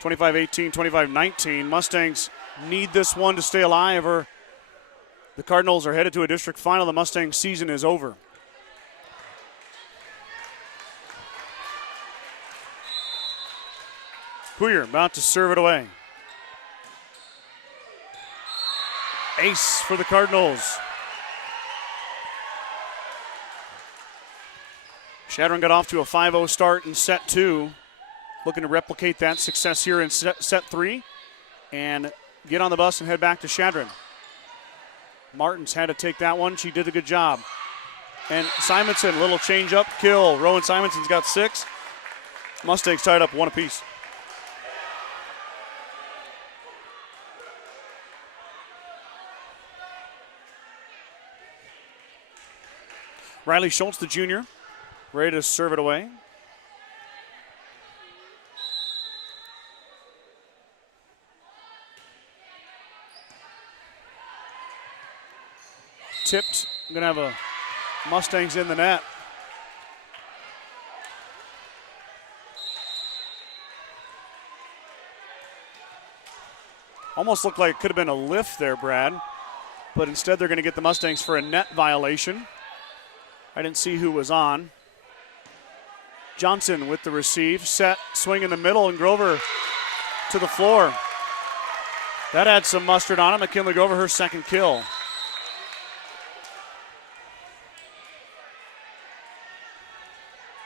25-18, 25-19. Mustangs need this one to stay alive, or the Cardinals are headed to a district final. The Mustang season is over. Poyer about to serve it away. Ace for the Cardinals. Chadron got off to a 5-0 start in set 2. Looking to replicate that success here in set 3 and get on the bus and head back to Chadron. Martins had to take that one. She did a good job. And Simonson, little change up kill. Rowan Simonson's got 6. Mustangs tied up 1 apiece. Riley Schultz, the junior, ready to serve it away. Tipped. I'm going to have a Mustangs in the net. Almost looked like it could have been a lift there, Brad. But instead they're going to get the Mustangs for a net violation. I didn't see who was on. Johnson with the receive. Set, swing in the middle, and Grover to the floor. That had some mustard on it. McKinley Grover, her second kill.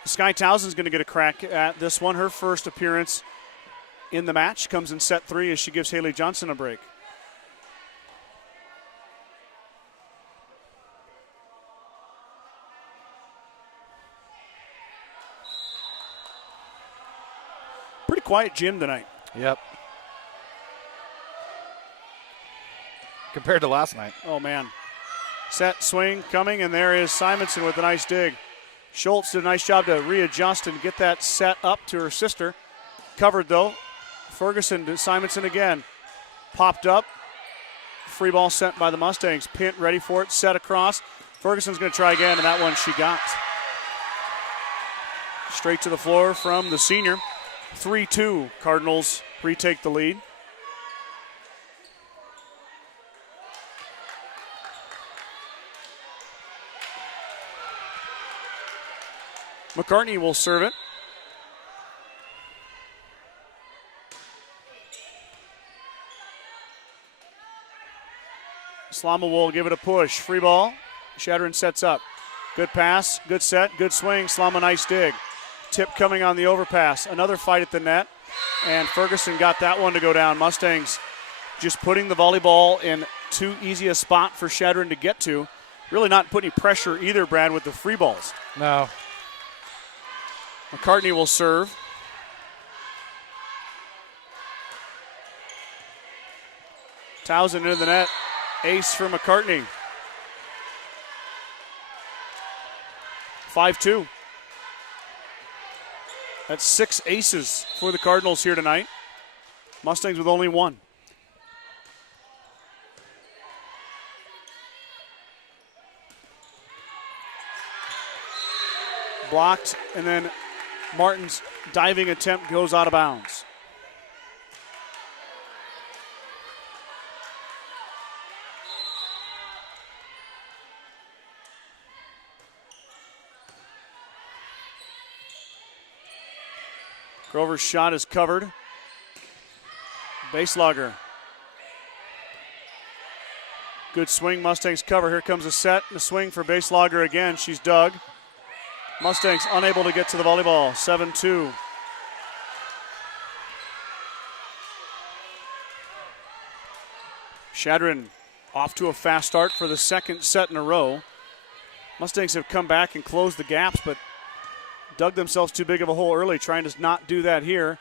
Sky Towson's going to get a crack at this one. Her first appearance in the match comes in set 3 as she gives Haley Johnson a break. Pretty quiet gym tonight. Yep. compared to last night. Oh, man. Set, swing, coming, and there is Simonson with a nice dig. Schultz did a nice job to readjust and get that set up to her sister. Covered, though. Ferguson to Simonson again. Popped up. Free ball sent by the Mustangs. Pint ready for it, set across. Ferguson's going to try again, and that one she got. Straight to the floor from the senior. 3-2. Cardinals retake the lead. McCartney will serve it. Slama will give it a push. Free ball. Chadron sets up. Good pass, good set, good swing. Slama, nice dig. Tip coming on the overpass. Another fight at the net. And Ferguson got that one to go down. Mustangs just putting the volleyball in too easy a spot for Chadron to get to. Really not putting pressure either, Brad, with the free balls. No. McCartney will serve. Townsend into the net. Ace for McCartney. 5-2. That's 6 aces for the Cardinals here tonight. Mustangs with only 1. Blocked, and then Martin's diving attempt goes out of bounds. Grover's shot is covered. Base logger. Good swing, Mustangs cover. Here comes a set and a swing for base logger again. She's dug. Mustangs unable to get to the volleyball. 7-2. Chadron off to a fast start for the second set in a row. Mustangs have come back and closed the gaps, but dug themselves too big of a hole early, trying to not do that here.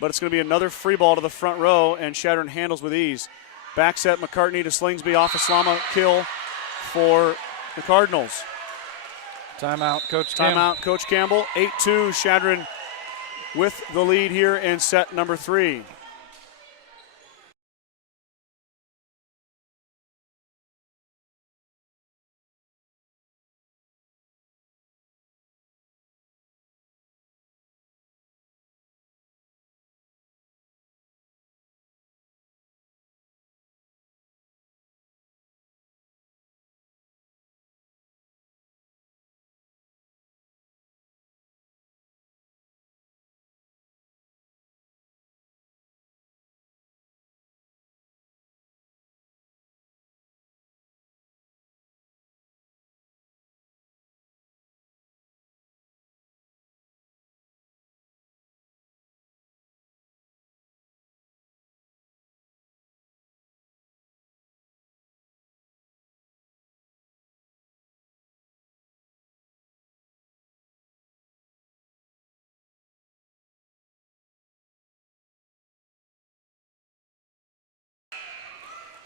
But it's going to be another free ball to the front row, and Chadron handles with ease. Back set, McCartney to Slingsby off a Slama kill for the Cardinals. Timeout, Coach Campbell. Timeout, Coach Campbell. 8-2, Chadron with the lead here in set number 3.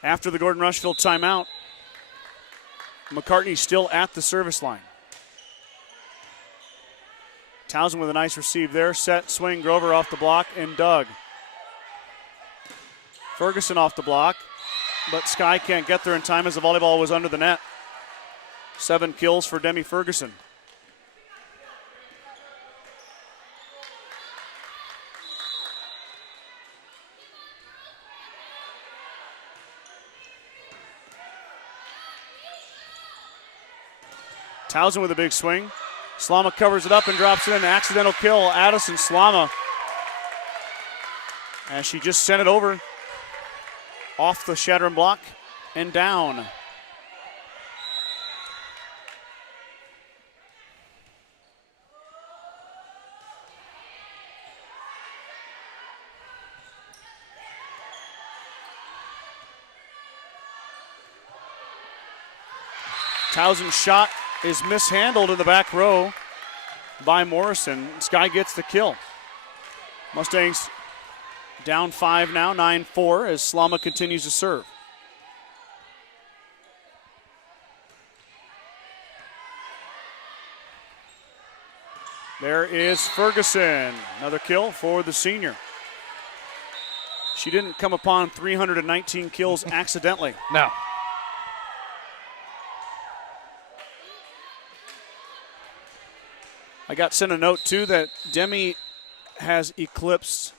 After the Gordon-Rushville timeout, McCartney still at the service line. Townsend with a nice receive there. Set, swing, Grover off the block, and dug. Ferguson off the block, but Sky can't get there in time as the volleyball was under the net. 7 kills for Demi Ferguson. Townsend with a big swing. Slama covers it up and drops it in. Accidental kill, Addison Slama. And she just sent it over off the Chadron block and down. Townsend's shot is mishandled in the back row by Morrison. Sky gets the kill. Mustangs down 5 now, 9-4 as Slama continues to serve. There is Ferguson. Another kill for the senior. She didn't come upon 319 kills accidentally. No. I got sent a note, too, that Demi has eclipsed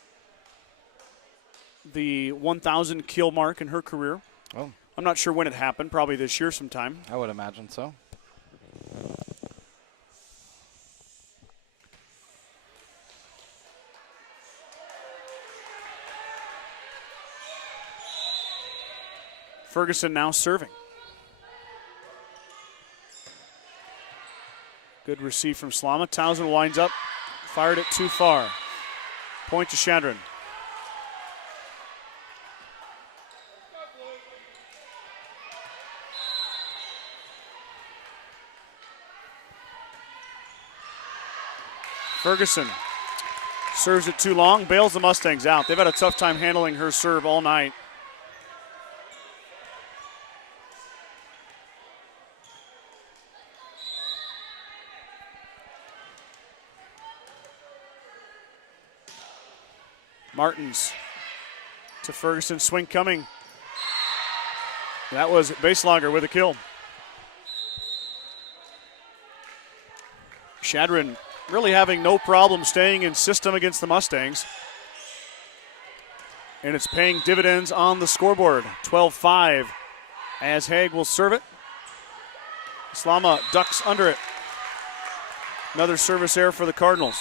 the 1,000 kill mark in her career. Oh, I'm not sure when it happened, probably this year sometime. I would imagine so. Ferguson now serving. Good receive from Slama. Townsend winds up, fired it too far. Point to Chadron. Ferguson serves it too long, bails the Mustangs out. They've had a tough time handling her serve all night. Martins to Ferguson, swing coming. That was Baselogger with a kill. Chadron really having no problem staying in system against the Mustangs. And it's paying dividends on the scoreboard. 12-5 as Haig will serve it. Slama ducks under it. Another service error for the Cardinals.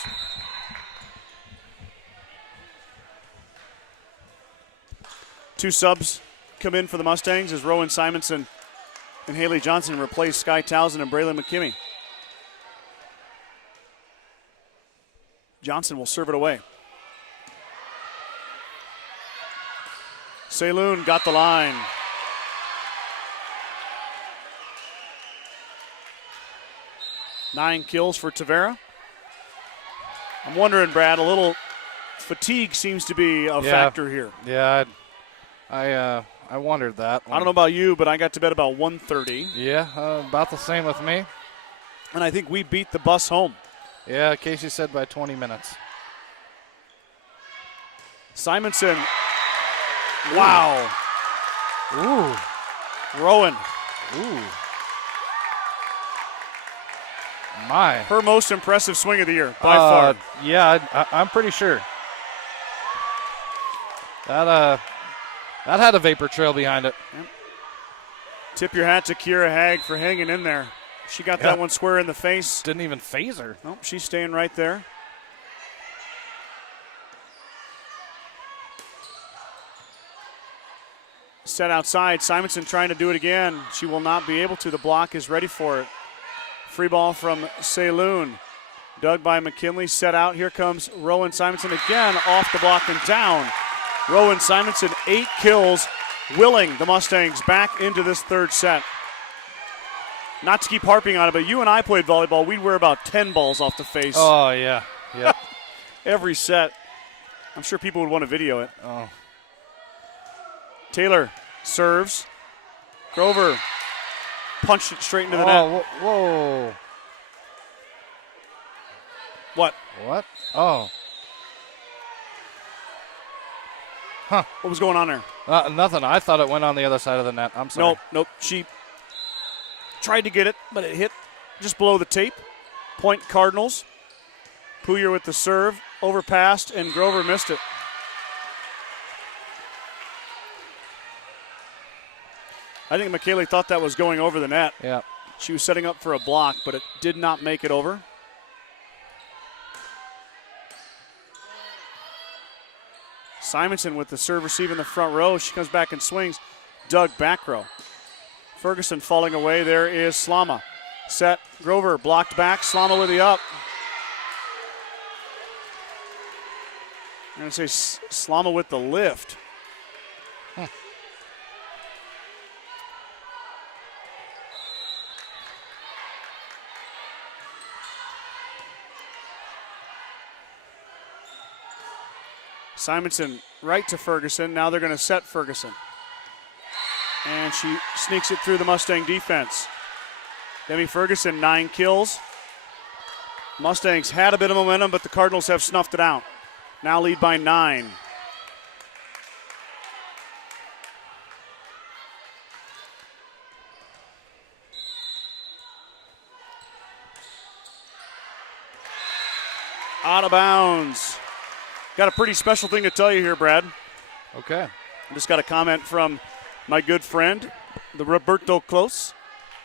Two subs come in for the Mustangs as Rowan Simonson and Haley Johnson replace Sky Townsend and Braylon McKimmey. Johnson will serve it away. Saloon got the line. Nine kills for Tavera. I'm wondering, Brad, a little fatigue seems to be a factor here. Yeah, I wondered that. I don't know about you, but I got to bed about 1:30. Yeah, about the same with me. And I think we beat the bus home. Yeah, Casey said by 20 minutes. Simonson. Wow. Ooh. Rowan. Ooh. My. Her most impressive swing of the year, by far. Yeah, I'm pretty sure. That had a vapor trail behind it. Yep. Tip your hat to Kira Haig for hanging in there. She got that one square in the face. Didn't even phase her. Nope, she's staying right there. Set outside. Simonson trying to do it again. She will not be able to. The block is ready for it. Free ball from Saloon. Dug by McKinley. Set out. Here comes Rowan Simonson again off the block and down. Rowan Simonson, 8 kills, willing the Mustangs back into this third set. Not to keep harping on it, but you and I played volleyball. We'd wear about 10 balls off the face. Oh, yeah. Yeah. Every set. I'm sure people would want to video it. Oh. Taylor serves. Grover punched it straight into the net. Whoa. What? What? Oh. Huh. What was going on there? Nothing. I thought it went on the other side of the net. I'm sorry. Nope. She tried to get it, but it hit just below the tape. Point Cardinals. Pooyer with the serve. Overpassed, and Grover missed it. I think McKaylee thought that was going over the net. Yeah. She was setting up for a block, but it did not make it over. Simonson with the serve receive in the front row. She comes back and swings. Doug back row. Ferguson falling away. There is Slama. Set. Grover blocked back. Slama with the up. I'm going to say Slama with the lift. Simonson right to Ferguson. Now they're going to set Ferguson. And she sneaks it through the Mustang defense. Demi Ferguson, 9 kills. Mustangs had a bit of momentum, but the Cardinals have snuffed it out. Now lead by 9. Out of bounds. Got a pretty special thing to tell you here, Brad. Okay. I just got a comment from my good friend, the Roberto Close.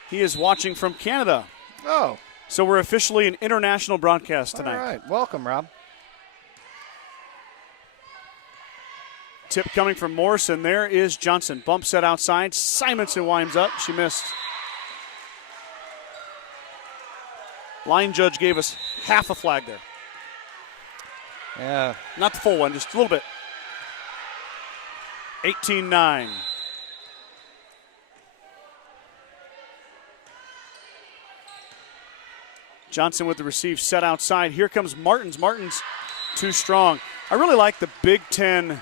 He is watching from Canada. Oh. So we're officially an international broadcast tonight. All right. Welcome, Rob. Tip coming from Morrison. There is Johnson. Bump set outside. Simonson winds up. She missed. Line judge gave us half a flag there. Yeah. Not the full one, just a little bit. 18-9. Johnson with the receive set outside. Here comes Martins. Martins too strong. I really like the Big Ten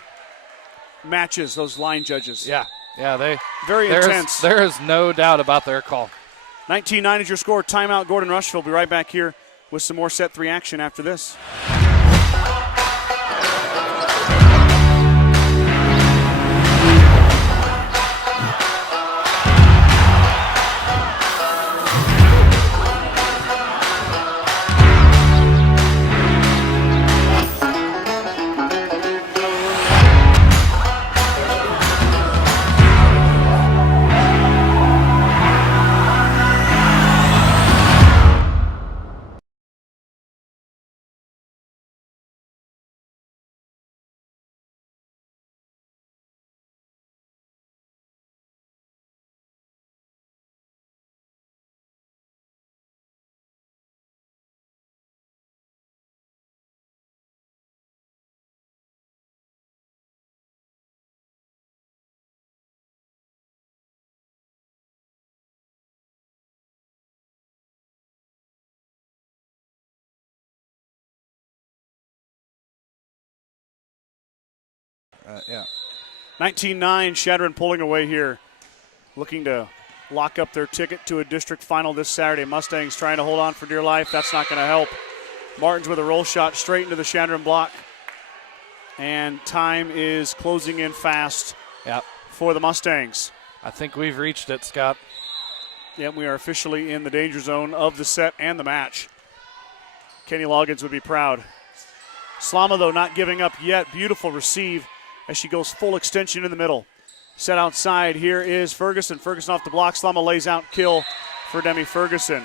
matches, those line judges. Yeah. Yeah, very intense. There is no doubt about their call. 19-9 is your score. Timeout, Gordon-Rushville. We'll be right back here with some more set 3 action after this. Yeah. 19-9, Chadron pulling away here, looking to lock up their ticket to a district final this Saturday. Mustangs trying to hold on for dear life. That's not going to help. Martins with a roll shot straight into the Chadron block. And time is closing in fast for the Mustangs. I think we've reached it, Scott. Yep, we are officially in the danger zone of the set and the match. Kenny Loggins would be proud. Slama, though, not giving up yet. Beautiful receive as she goes full extension in the middle. Set outside, here is Ferguson. Ferguson off the block. Slama lays out kill for Demi Ferguson.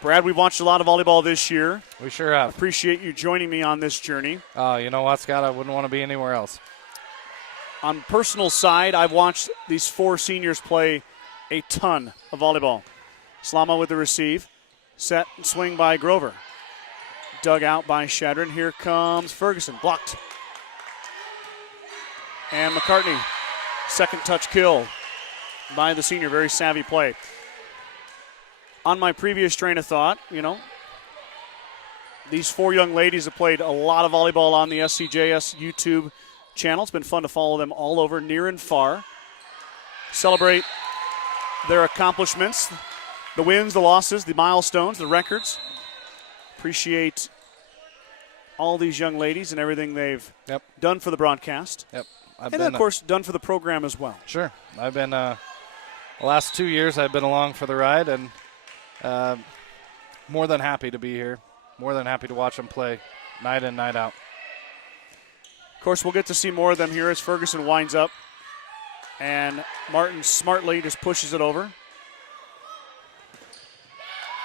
Brad, we've watched a lot of volleyball this year. We sure have. Appreciate you joining me on this journey. Oh, you know what, Scott? I wouldn't want to be anywhere else. On personal side, I've watched these 4 seniors play a ton of volleyball. Slama with the receive. Set and swing by Grover. Dug out by Chadron. Here comes Ferguson. Blocked. And McCartney. Second touch kill by the senior. Very savvy play. On my previous train of thought, these 4 young ladies have played a lot of volleyball on the SCJS YouTube channel. It's been fun to follow them all over, near and far. Celebrate their accomplishments, the wins, the losses, the milestones, the records. Appreciate all these young ladies and everything they've done for the broadcast. Yep. And then, of course, done for the program as well. Sure. I've been, the last 2 years I've been along for the ride, and more than happy to be here. More than happy to watch them play night in, night out. Of course, we'll get to see more of them here as Ferguson winds up. And Martin smartly just pushes it over.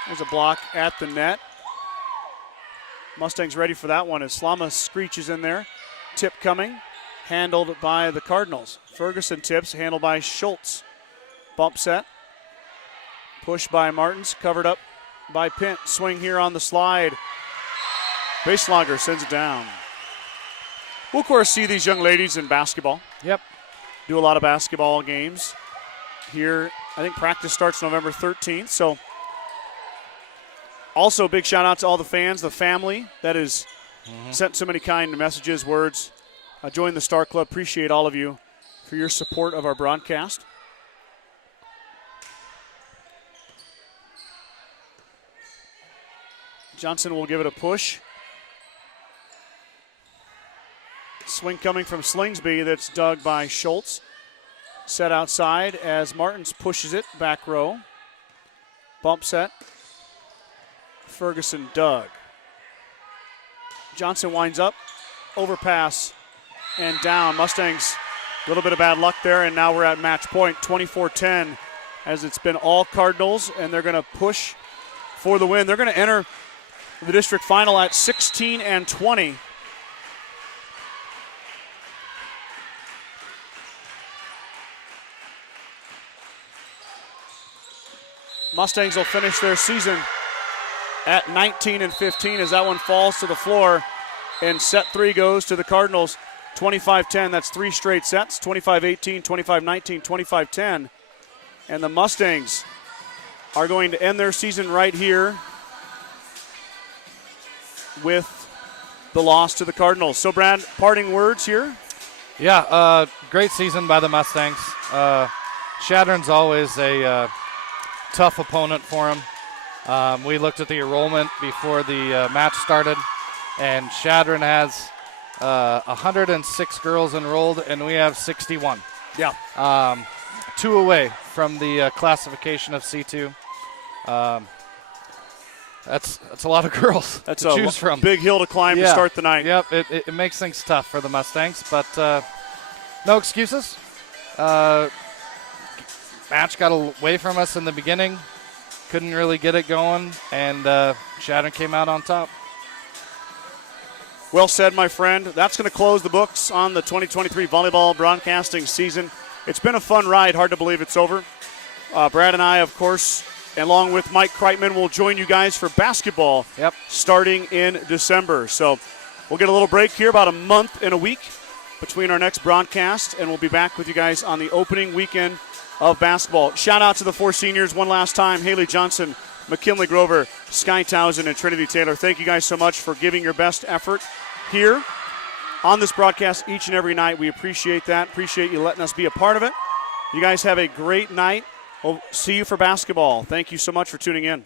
There's a block at the net. Mustangs ready for that one as Slama screeches in there. Tip coming, handled by the Cardinals. Ferguson tips, handled by Schultz. Bump set. Push by Martins, covered up by Pint. Swing here on the slide. Baselogger sends it down. We'll, of course, see these young ladies in basketball. Yep. Do a lot of basketball games. Here, I think practice starts November 13th, so also, big shout out to all the fans, the family that has sent so many kind messages, words. Join the Star Club. Appreciate all of you for your support of our broadcast. Johnson will give it a push. Swing coming from Slingsby that's dug by Schultz. Set outside as Martins pushes it back row. Bump set. Ferguson dug. Johnson winds up. Overpass and down. Mustangs, a little bit of bad luck there, and now we're at match point, 24-10, as it's been all Cardinals, and they're going to push for the win. They're going to enter the district final at 16-20. Mustangs will finish their season at 19-15 as that one falls to the floor. And set 3 goes to the Cardinals, 25-10. That's 3 straight sets, 25-18, 25-19, 25-10. And the Mustangs are going to end their season right here with the loss to the Cardinals. So, Brad, parting words here? Yeah, great season by the Mustangs. Chadron's always a tough opponent for them. We looked at the enrollment before the match started, and Chadron has 106 girls enrolled, and we have 61. Yeah. 2 away from the classification of C2. That's a lot of girls That's to choose from. Big hill to climb to start the night. Yep, it makes things tough for the Mustangs, but no excuses. Match got away from us in the beginning. Couldn't really get it going, and Chadron came out on top. Well said, my friend. That's going to close the books on the 2023 volleyball broadcasting season. It's been a fun ride. Hard to believe it's over. Brad and I, of course, along with Mike Kreitman, will join you guys for basketball starting in December. So we'll get a little break here, about a month and a week between our next broadcast, and we'll be back with you guys on the opening weekend of basketball. Shout out to the 4 seniors one last time: Haley Johnson, McKinley Grover, Sky Townsend, and Trinity Taylor. Thank you guys so much for giving your best effort here on this broadcast each and every night. We appreciate that. Appreciate you letting us be a part of it. You guys have a great night. We'll see you for basketball. Thank you so much for tuning in.